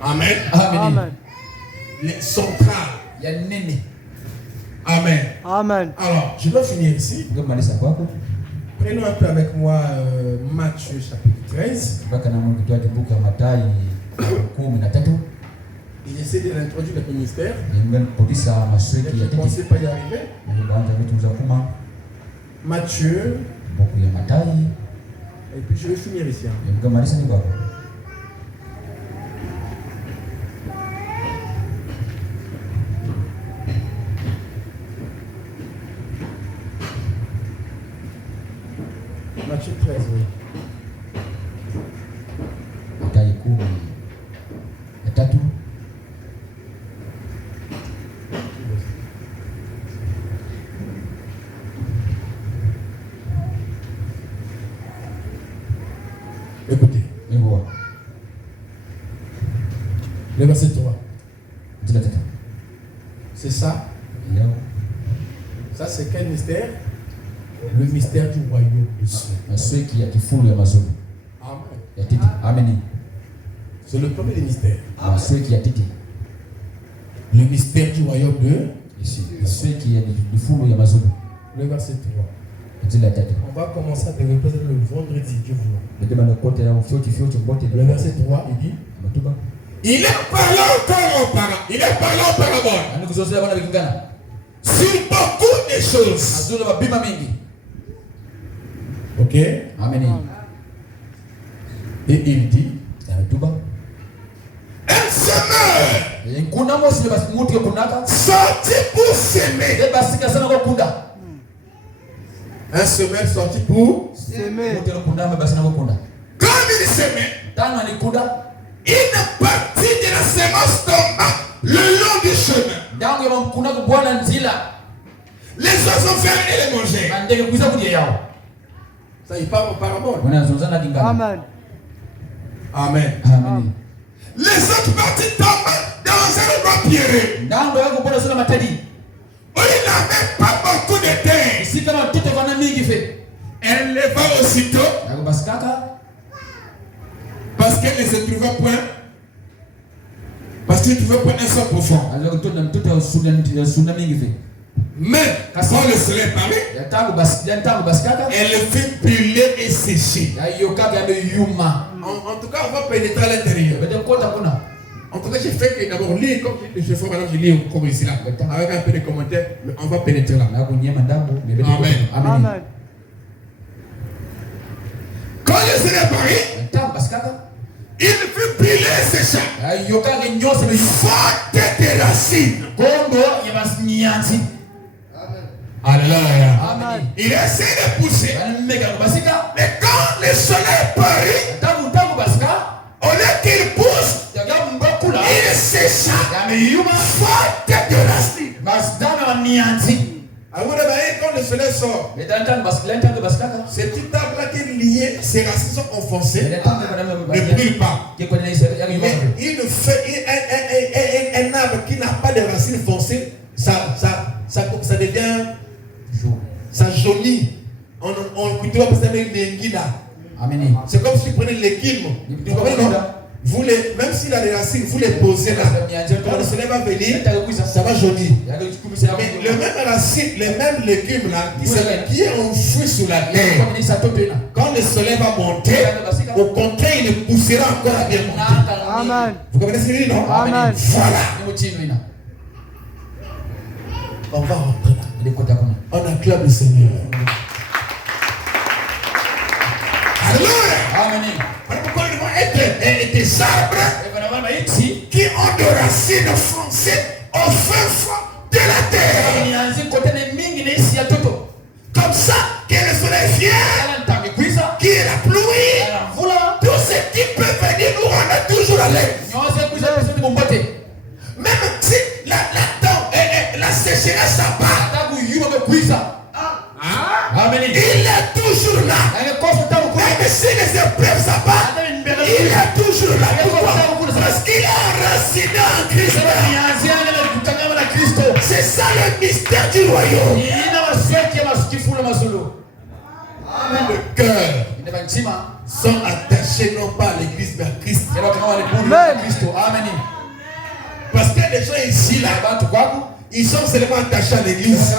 Amen. Amen. Les centrales. Amen. Amen. Alors, je dois finir ici. Prenons un peu avec moi Matthieu chapitre 13. Et j'essaie de l'introduire le ministère. Je ne pensais pas y arriver. Matthieu. Et puis je vais finir ici. Matthieu 13, oui. Écoutez. Le verset 3. C'est ça. Ça, c'est quel mystère? Le mystère du royaume de Dieu. Amen. C'est le premier des mystères. Le mystère du royaume de Dieu. Le verset 3. On va commencer à développer le vendredi, Dieu voulant. Le verset 3, il dit il est parlé encore en parabole. Il est parlé en parabole sur beaucoup de choses. Ok? Amen. Et il dit un semeur sorti pour s'aimer. Un semeur sorti pour S'aimer. comme il s'aimait, une partie de la semence tomba le long du chemin. Les oiseaux vinrent et les mangèrent. Ça, il parle en parabole. Amen. Amen. Les autres parties tombent dans un endroit pierreux. Où il n'avait pas beaucoup de terre. Elle leva aussitôt parce qu'elle ne se trouvait point. Parce qu'il ne trouvait point un sol profond. Mais quand le soleil parlait, elle fait brûler et sécher. En tout cas, on va pénétrer à l'intérieur. En tout cas, j'ai fait que d'abord lire comme je fais maintenant, je lis comme ici là, avec un peu de commentaires, mais on va pénétrer là. Amen. Amen. le soleil paraît, il fut brûler ses champs. Faute de racines. Alléluia. Amen. Il essaie de pousser. Mais quand le soleil paraît, au lieu qu'il pousse, il s'échappe. Faute de racines. Quand le soleil sort, ces petites arbres-là qui est lié, ses racines sont enfoncées, ne brûlent pas. Mais un arbre qui n'a pas de racines foncées, ça devient, ça jaunit. On cultive ça avec des guides. C'est comme si tu prenais les guillemets. Vous les, même s'il a des racines, vous les posez là. Quand le soleil va venir, ça va jaunir. Mais le même racine, les mêmes légumes là, qui est enfoui sous la terre, quand le soleil va monter, au contraire, il poussera encore à bien monter. Amen. Vous comprenez ce que je dis, non? Amen. Voilà. On va rentrer là. On acclame le Seigneur. Alléluia. Pourquoi ils vont être des arbres qui ont des racines foncées au fin fond de la terre. Comme ça, que le soleil vient, qui est la pluie, tout ce qui peut venir nous rendre toujours à l'aise. Même si la sécheresse s'abat, il est toujours là. Même si les épreuves s'abattent, il est toujours là. Pourquoi? Parce qu'il est enraciné en Christ. C'est ça le mystère du royaume. Le cœur sont attachés non pas à l'église mais à Christ. Amen. Parce que les gens ici là, ils sont seulement attachés à l'église.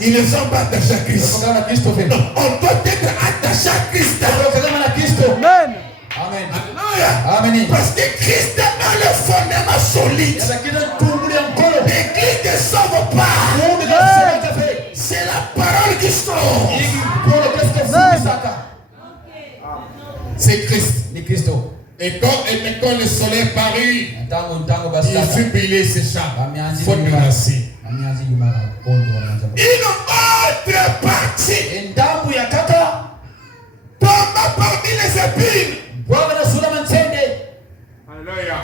Ils ne sont pas attachés à Christ. Non, on doit être attaché à Christ. Amen. Amen. Parce que Christ a le fondement solide. L'église ne sauve pas. C'est la parole qui sauve. C'est Christ. Et quand le soleil parut, il fut brûler ses champs. Faute de racines. Une autre partie tomba parmi les épines.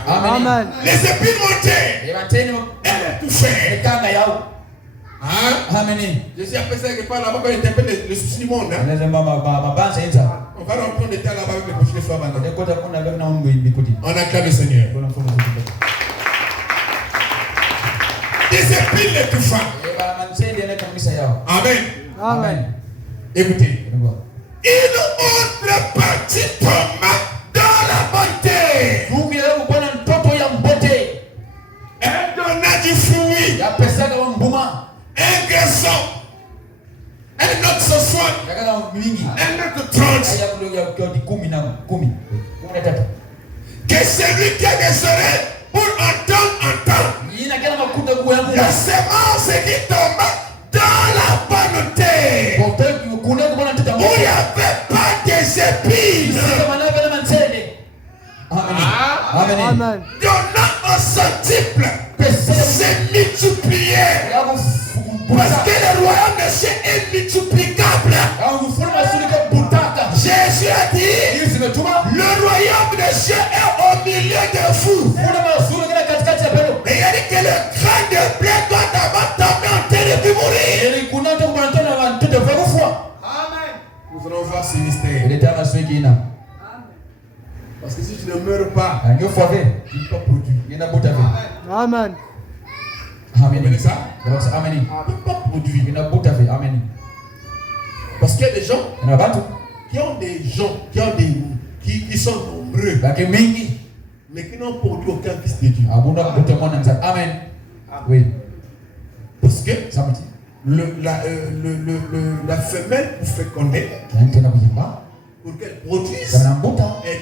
Amen. Les épines montaient. Elle est touchée. Je suis appelé ça quelque part là-bas quand il interprète le souci du monde. On va reprendre des temps là-bas avec les prochaines fois maintenant. On acclame le Seigneur. Des épines les touchant. Amen. Amen. Écoutez. Une autre partie tomba dans la bonté. Elle donna du fruit. Un garçon. Un autre 60. Un autre 30. Que celui qui a des oreilles pour entendre. La semence qui tombe dans la bonne terre. Où il n'y avait pas des épines. Amen. Donnant au centuple. C'est multiplié. Parce que le royaume de Dieu est multiplicable. Jésus a dit, le royaume de Dieu est au milieu de vous. Et il a dit que le grain de blé doit d'abord tomber en terre et puis mourir. Amen. Nous allons voir ce mystère. Parce que si tu ne meurs pas, tu ne peux pas produire. Amen. Vous comprenez ça? Amen. Tu ne peux pas produire. Amen. Parce qu'il y a des gens qui sont nombreux, mais qui n'ont produit aucun fils de Dieu. Amen. Oui. Parce que la femelle pour féconder, pour qu'elle produise, elle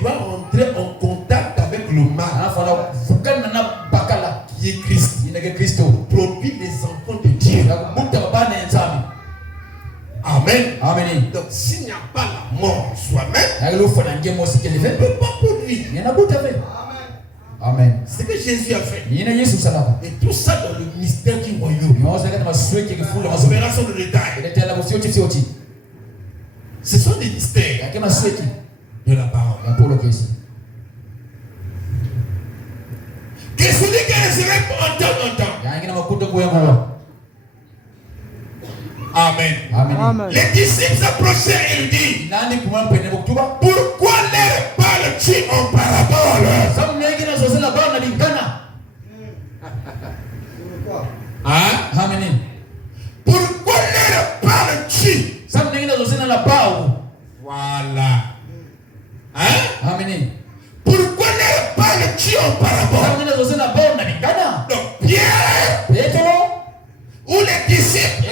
doit entrer en contact avec le mâle qui est Christ, produit des enfants de Dieu. Amen. Amen. Amen. Donc s'il n'y a pas la mort en soi-même, on ne peut pas produire. Amen. C'est ce que Jésus a fait. Et Et tout ça dans le mystère du royaume. Opération de détail. Ce sont des mystères de la parole. Que celui qui est entend. Amen. Amen. Les disciples s'approchaient et lui disent, pourquoi leur parles-tu en parabole? Amen. Pourquoi leur parles-tu? Voilà. Amen. Pourquoi leur parles-tu en parabole? Donc Pierre ou les disciples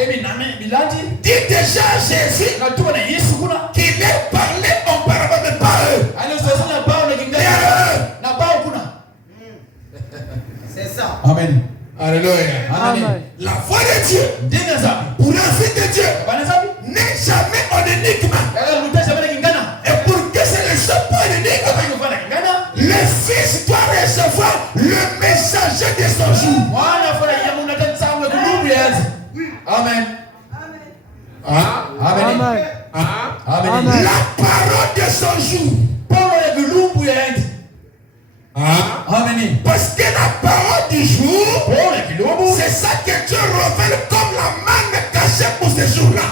dit déjà à Jésus qu'il est parlé en parabole, mais pas eux. C'est ça. Amen. Alléluia. Amen. La foi de Dieu, pour l'enfant de Dieu, n'est jamais en énigme. Et pour que ce ne soit pas en énigme, le Fils doit recevoir le messager de son jour. Amen. Amen. Amen. La parole de son jour. Amen. Parce que la parole du jour, c'est ça que Dieu révèle comme la manne cachée pour ce jour-là.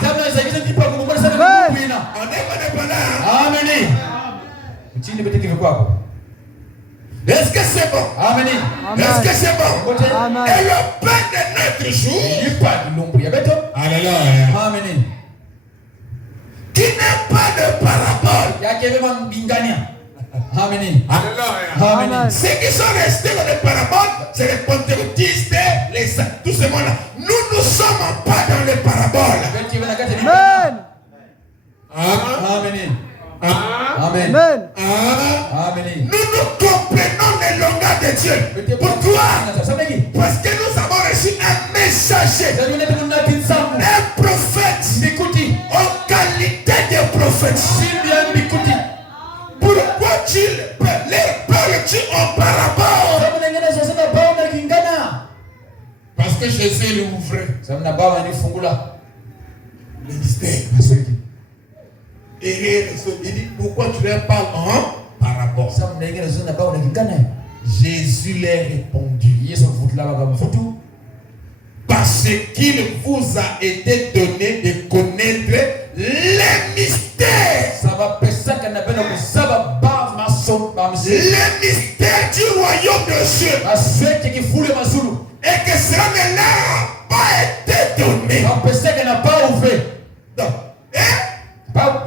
On est indépendant. Amen. Est-ce que c'est bon? Amen. Est-ce que c'est bon? Amen. Et le pain de notre jour, alléluia, Amen. qui n'est pas de parabole. Amen. Alléluia. Amen. Ceux qui sont restés dans les paraboles, c'est les pentecôtistes, les saints, tout ce monde-là. Nous ne sommes pas dans les paraboles. Amen. Amen. Amen. Amen. Amen. Nous comprenons les langages de Dieu. Pourquoi? Parce que nous avons reçu un messager, un prophète, en qualité de prophète. Pourquoi parles-tu en parabole? Parce que Jésus l'ouvrait. Le mystère. Et il dit, pourquoi tu leur parles en parabole? Jésus leur répondu, parce qu'il vous a été donné de connaître les mystères. Les mystères du royaume de Dieu. Et que cela ne leur a pas été donné. Donc,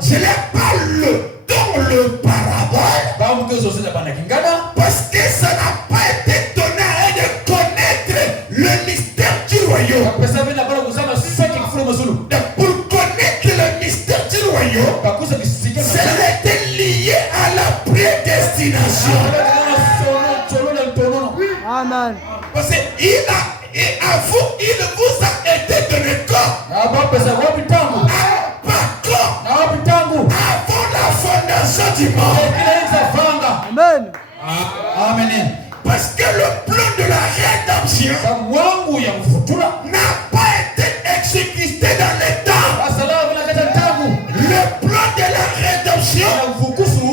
je leur parle dans le parabole. Parce que ça n'a pas été donné à eux de connaître le mystère du royaume. Pour connaître le mystère du royaume, cela était lié à la prédestination. Amen. Parce qu'il vous a été donné quand? Avant la fondation du monde. Amen. Amen. Parce que le plan de la rédemption n'a pas été exécuté dans les temps. Le plan de la rédemption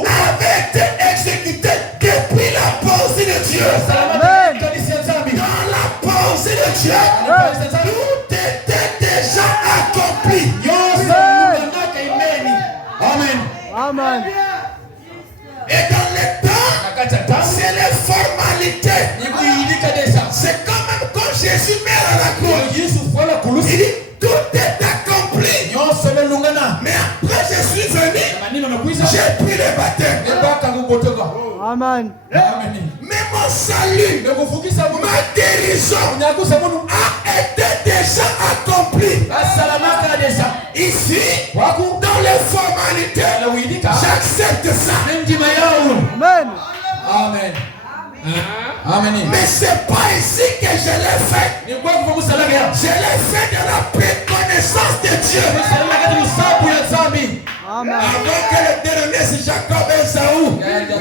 avait été exécuté depuis la pensée de Dieu. Amen. Dans la pensée de Dieu, tout était déjà accompli. Amen. Et dans les temps, c'est les formalités. C'est quand même quand Jésus meurt à la croix. Il dit, tout est accompli. Mais après je suis venu, j'ai pris le baptême. Amen. Mais mon salut, ma guérison a été déjà accompli. Ici, dans les formalités, j'accepte ça. Amen. Amen. Amen. Mais c'est pas ici que je l'ai fait. Je l'ai fait de la préconnaissance de Dieu. Avant que le dernier c'est Jacob et Esaü.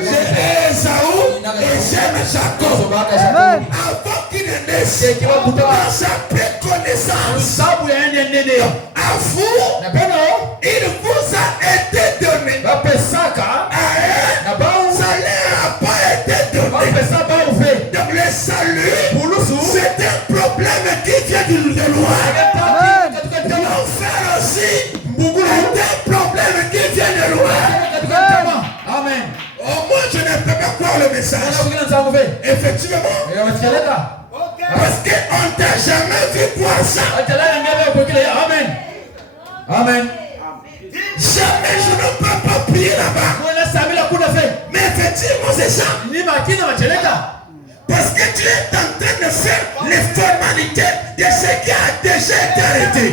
J'ai Esaü et j'aime Jacob. Avant qu'il ne naisse, dans sa préconnaissance, à vous, il vous a été donné. Salaire n'a pas été donné. Donc le salut, c'est un problème qui vient de loin. L'enfer aussi, c'est un problème qui vient de loin. Amen. Au moins, je ne peux pas croire le message. Effectivement. Parce qu'on ne t'a jamais vu croire ça. Amen. Amen. Jamais je ne peux pas prier là-bas. Mais effectivement, c'est ça. Parce que tu es en train de faire les formalités de ce qui a déjà été arrêté.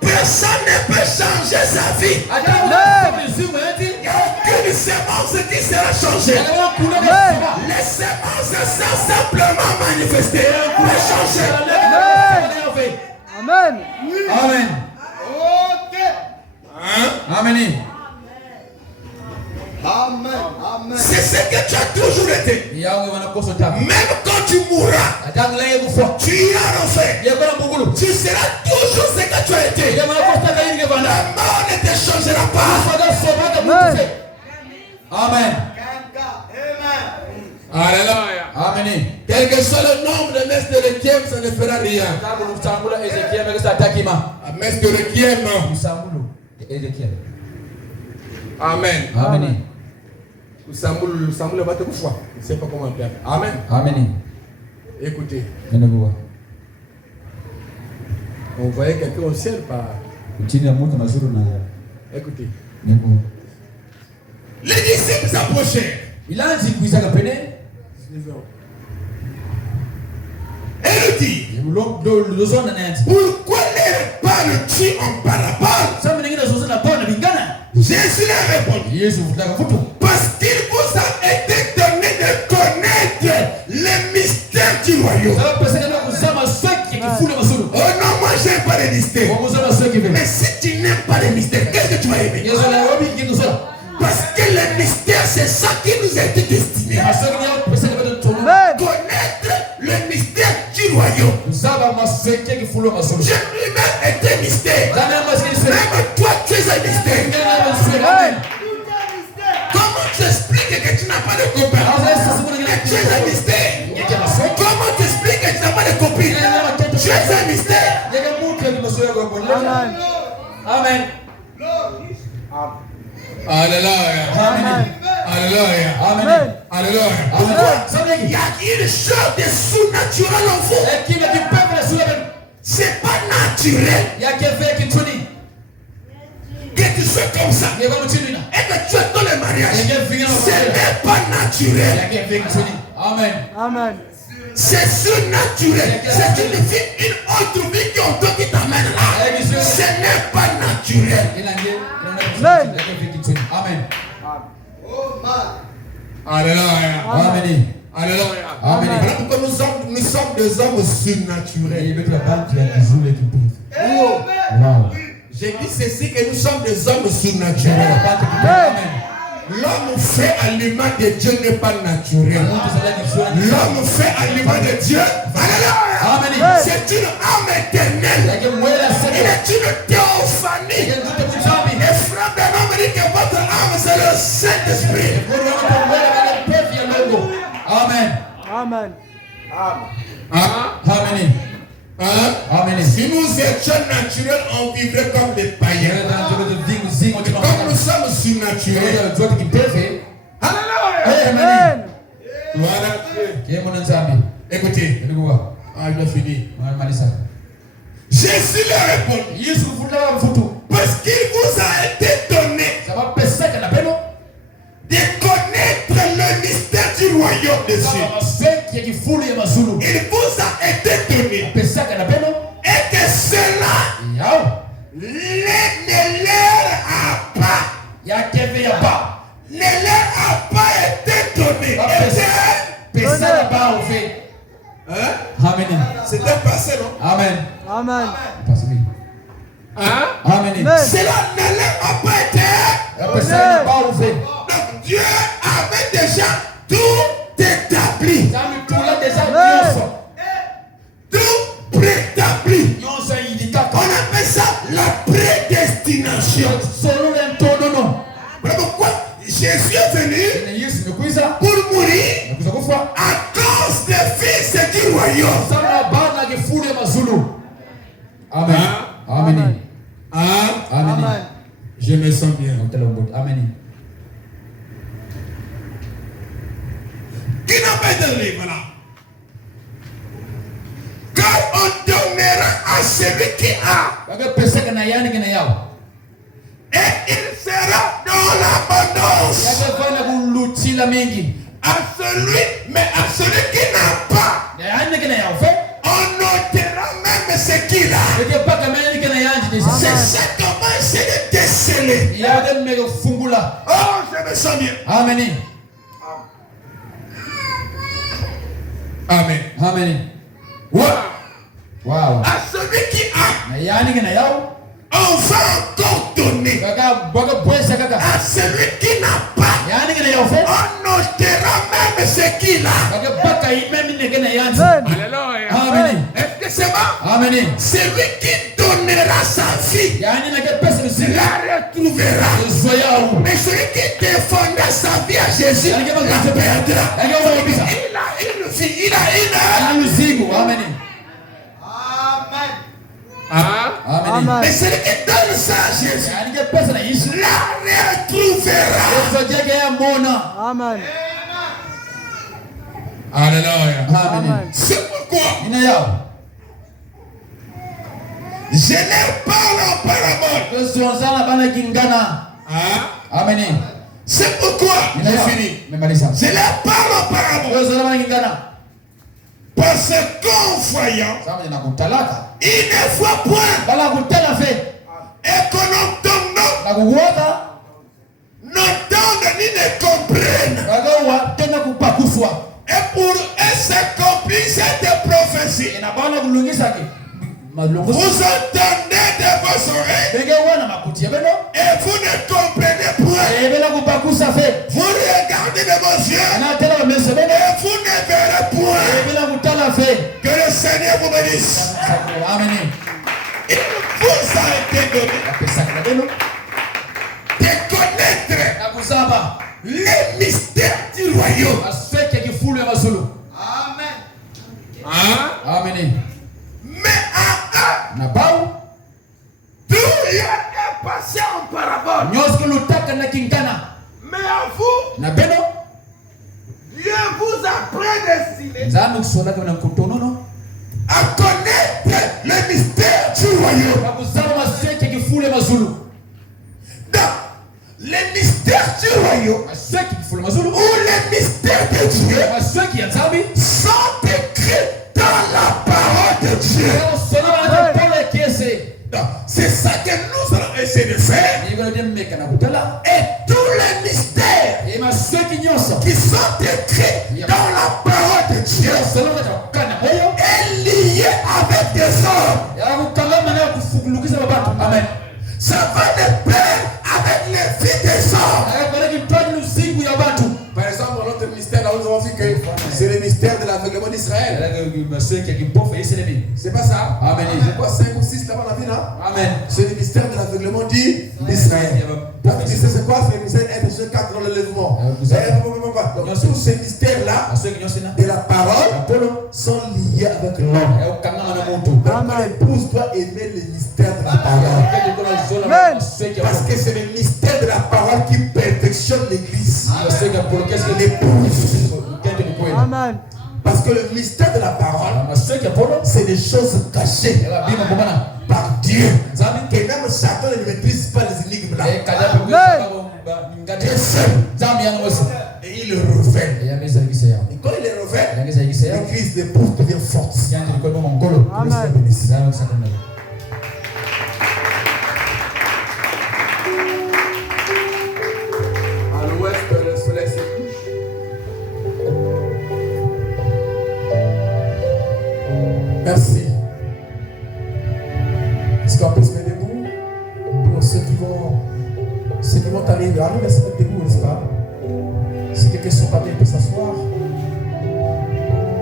Personne ne peut changer sa vie. Il n'y a aucune semence qui sera changée. Les semences sont simplement manifestées pour changer. Amen. Amen. Amen. C'est ce que tu as toujours été. Même quand tu mourras, tu iras refaire. Tu seras toujours ce que tu as été. La mort ne te changera pas. Amen. Alléluia. Amen. Quel que soit le nombre de messes de requiem, ça ne fera rien. Messe de requiem. Amen. Amen. Je ne sais pas comment faire. Amen. Amen. Écoutez. On voyait quelqu'un au ciel par. Écoutez. Les disciples s'approchèrent. Il a dit que ça a peine. Et le dit. Pourquoi les parles-tu en parabole? Jésus leur répondit. Parce qu'il vous a été donné de connaître les mystères du royaume. Oh non, moi j'aime pas les mystères. Mais si tu n'aimes pas les mystères, qu'est-ce que tu vas aimer? Parce que les mystères, c'est ça qui nous a été destiné. Connaître le mystère du royaume. Je lui-même était mystère. Même toi, tu es un mystère. Comment tu expliques que tu n'as pas de copain? Tu es un mystère. Comment tu expliques que tu n'as pas de copine? Tu es un mystère. Amen. Alléluia. Amen. Alléluia. Amen. Alléluia. Il y a une chose de surnaturel en vous. C'est pas naturel. Que tu sois comme ça. Et que tu es dans le mariage. Ce n'est pas naturel. Amen. Amen. C'est surnaturel. C'est une vie, une autre vie qui t'amène là. Ce n'est pas naturel. Amen. Amen. Alléluia. Amen. Alléluia. Amen. Voilà pourquoi nous sommes des hommes surnaturels. Wow. J'ai dit ceci que nous sommes des hommes surnaturels. L'homme fait à l'image de Dieu n'est pas naturel. L'homme fait à l'image de Dieu. Alléluia. C'est une âme éternelle. Il est une théophanie. Et frère d'un homme dit que votre âme c'est le Saint-Esprit. Amen. Amen. Amen. Amen. Si nous étions naturels, on vivrait comme des païens. Comme nous sommes surnaturels. Amen. Voilà. Écoutez. Ah, il a fini. Jésus leur répondit. Parce qu'il vous a été donné de connaître le mystère du royaume des cieux. Il vous a été donné. Et que cela ne leur a pas. Ne leur a pas été donné. Amen. C'était passé, non? Amen. Amen. Amen. Cela ne leur a pas été. Donc Dieu avait déjà tout établi. Tout préétabli. On appelle ça la prédestination. Voilà pourquoi Jésus est venu pour mourir à cause des fils du royaume. Amen. Amen. Amen. Je me sens bien. Amen. Qui n'a pas été libre là? Car on donnera à celui qui a. Et il sera dans l'abondance. À celui, mais à celui qui n'a pas, on notera même ce qu'il a. C'est ça comment c'est de déceler. Oh, je me sens bien. Amen. Amen. Amen. Wow. Wow. À celui qui a, on va encore donner. À celui qui n'a pas, on notera même ce qu'il a. Alléluia. Amen. Est-ce que c'est bon? Amen. Celui qui donnera sa vie la retrouvera. Mais celui qui défendra sa vie à Jésus la perdra. Il a une vie, il a une âme. Amen. Amen. Mais celui qui donne ça à Jésus la retrouvera. Amen. Alléluia. Amen. C'est pourquoi je leur parle en parabole. Amen. C'est pourquoi j'ai fini. Je leur parle en parabole. Parce qu'en voyant, ils ne voient point. Et qu'on entend, n'entendent ni ne comprennent. Et pour eux s'accomplit cette prophétie. Vous entendez de vos oreilles et vous ne comprenez point. Vous regardez de vos yeux et vous ne verrez point. Que le Seigneur vous bénisse. Il vous a été donné de connaître les mystères du royaume. Amen. Mais à eux, tout leur est passé en parabole. Mais à vous, Dieu vous a prédestiné à connaître le mystère du royaume. Donc, les mystères du royaume ou les mystères de Dieu sont écrits dans la parole de Dieu. Donc, c'est ça que nous allons essayer de faire. Et tous les mystères qui sont écrits dans la parole de Dieu est lié avec des hommes. Amen. Ça va de pair avec les vies des hommes. Par exemple, notre mystère, là, nous avons vu que c'est le mystère de l'aveuglement d'Israël. C'est pas ça? Amen. C'est pas 5 ou 6 là-bas, la vie, non? Amen. C'est le mystère de l'aveuglement d'Israël. Donc, tu sais, c'est quoi? C'est le mystère d'être ce 4 dans le lèvement. Donc, tous ces mystères-là de la parole sont liés avec l'homme. Donc, l'épouse doit aimer les mystères de la parole. Parce que c'est le mystère de la parole qui perfectionne l'église. L'épouse. Amen. Parce que le mystère de la parole, c'est des choses cachées par Dieu. Que même Satan ne maîtrise pas les énigmes là. Dieu seul. Et il le révèle. Et quand il le révèle, l'église d'épouse devient forte. Amen. À l'ouest, le soleil se couche. Merci. Est-ce qu'on peut se mettre debout? vont arriver à se debout, n'est-ce pas? Si quelqu'un sont pas bien, il peut s'asseoir.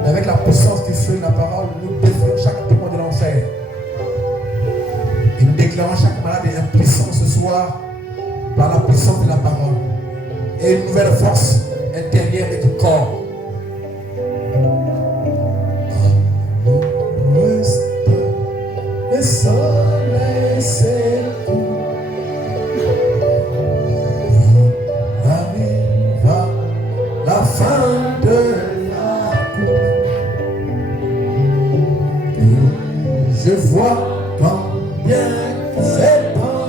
Mais avec la puissance du feu et de la parole, nous défendons chaque témoin de l'enfer. Et nous déclarons chaque malade et impuissant ce soir par la puissance de la parole. Et une nouvelle force intérieure et du corps. Le soleil s'est arrive à la fin de la course. Je vois combien c'est bon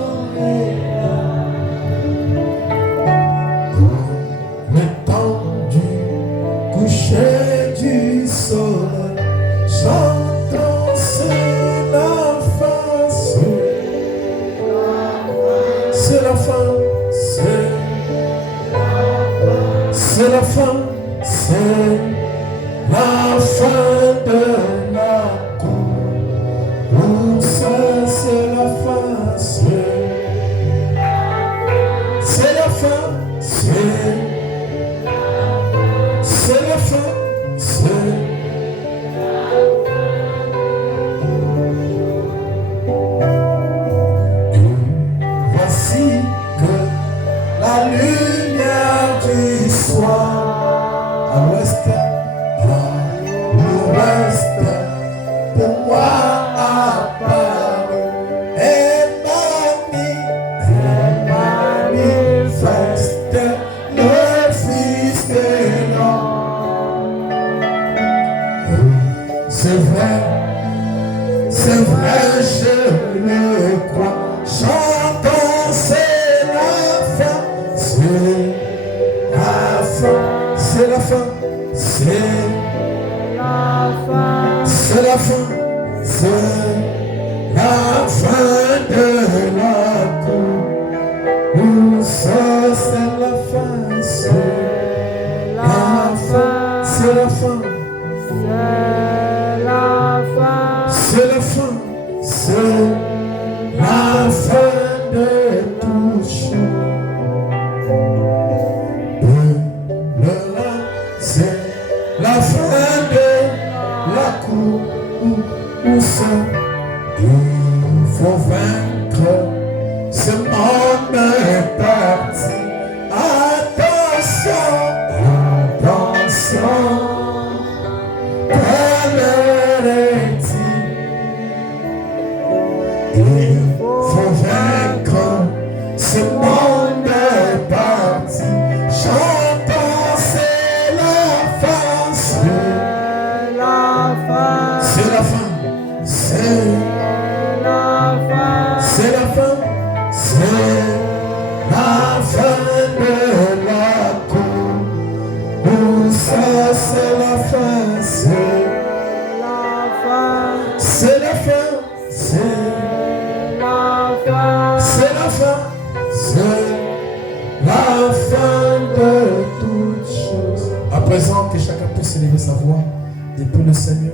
le temps du coucher du soleil. Chantons c'est la fin, c'est la fin, c'est la fin, c'est la fin de la course, c'est la fin, c'est la fin, c'est la fin, voici que la lumière du soir à l'ouest, à l'ouest, pour moi apparu et manifeste le Fils de l'homme. C'est vrai, je le crois. Chantons, c'est la fin, c'est la fin, c'est la fin, c'est la fin, c'est la fin, c'est la fin de la course, c'est la fin, c'est la fin, c'est la fin, c'est la fin, c'est la fin, c'est la fin de tout chose. C'est la fin de la course. Il faut vaincre ce monde parti. Attention, attention, quelle est-il? Il faut vaincre ce monde parti. Chantons, c'est la fin, c'est la fin, c'est la fin, c'est la fin, c'est la fin, c'est la fin de la course, c'est la fin, c'est la fin, c'est la fin, c'est la fin, c'est la fin, c'est la fin de toutes choses. À présent, que chacun puisse élever sa voix et pour le Seigneur.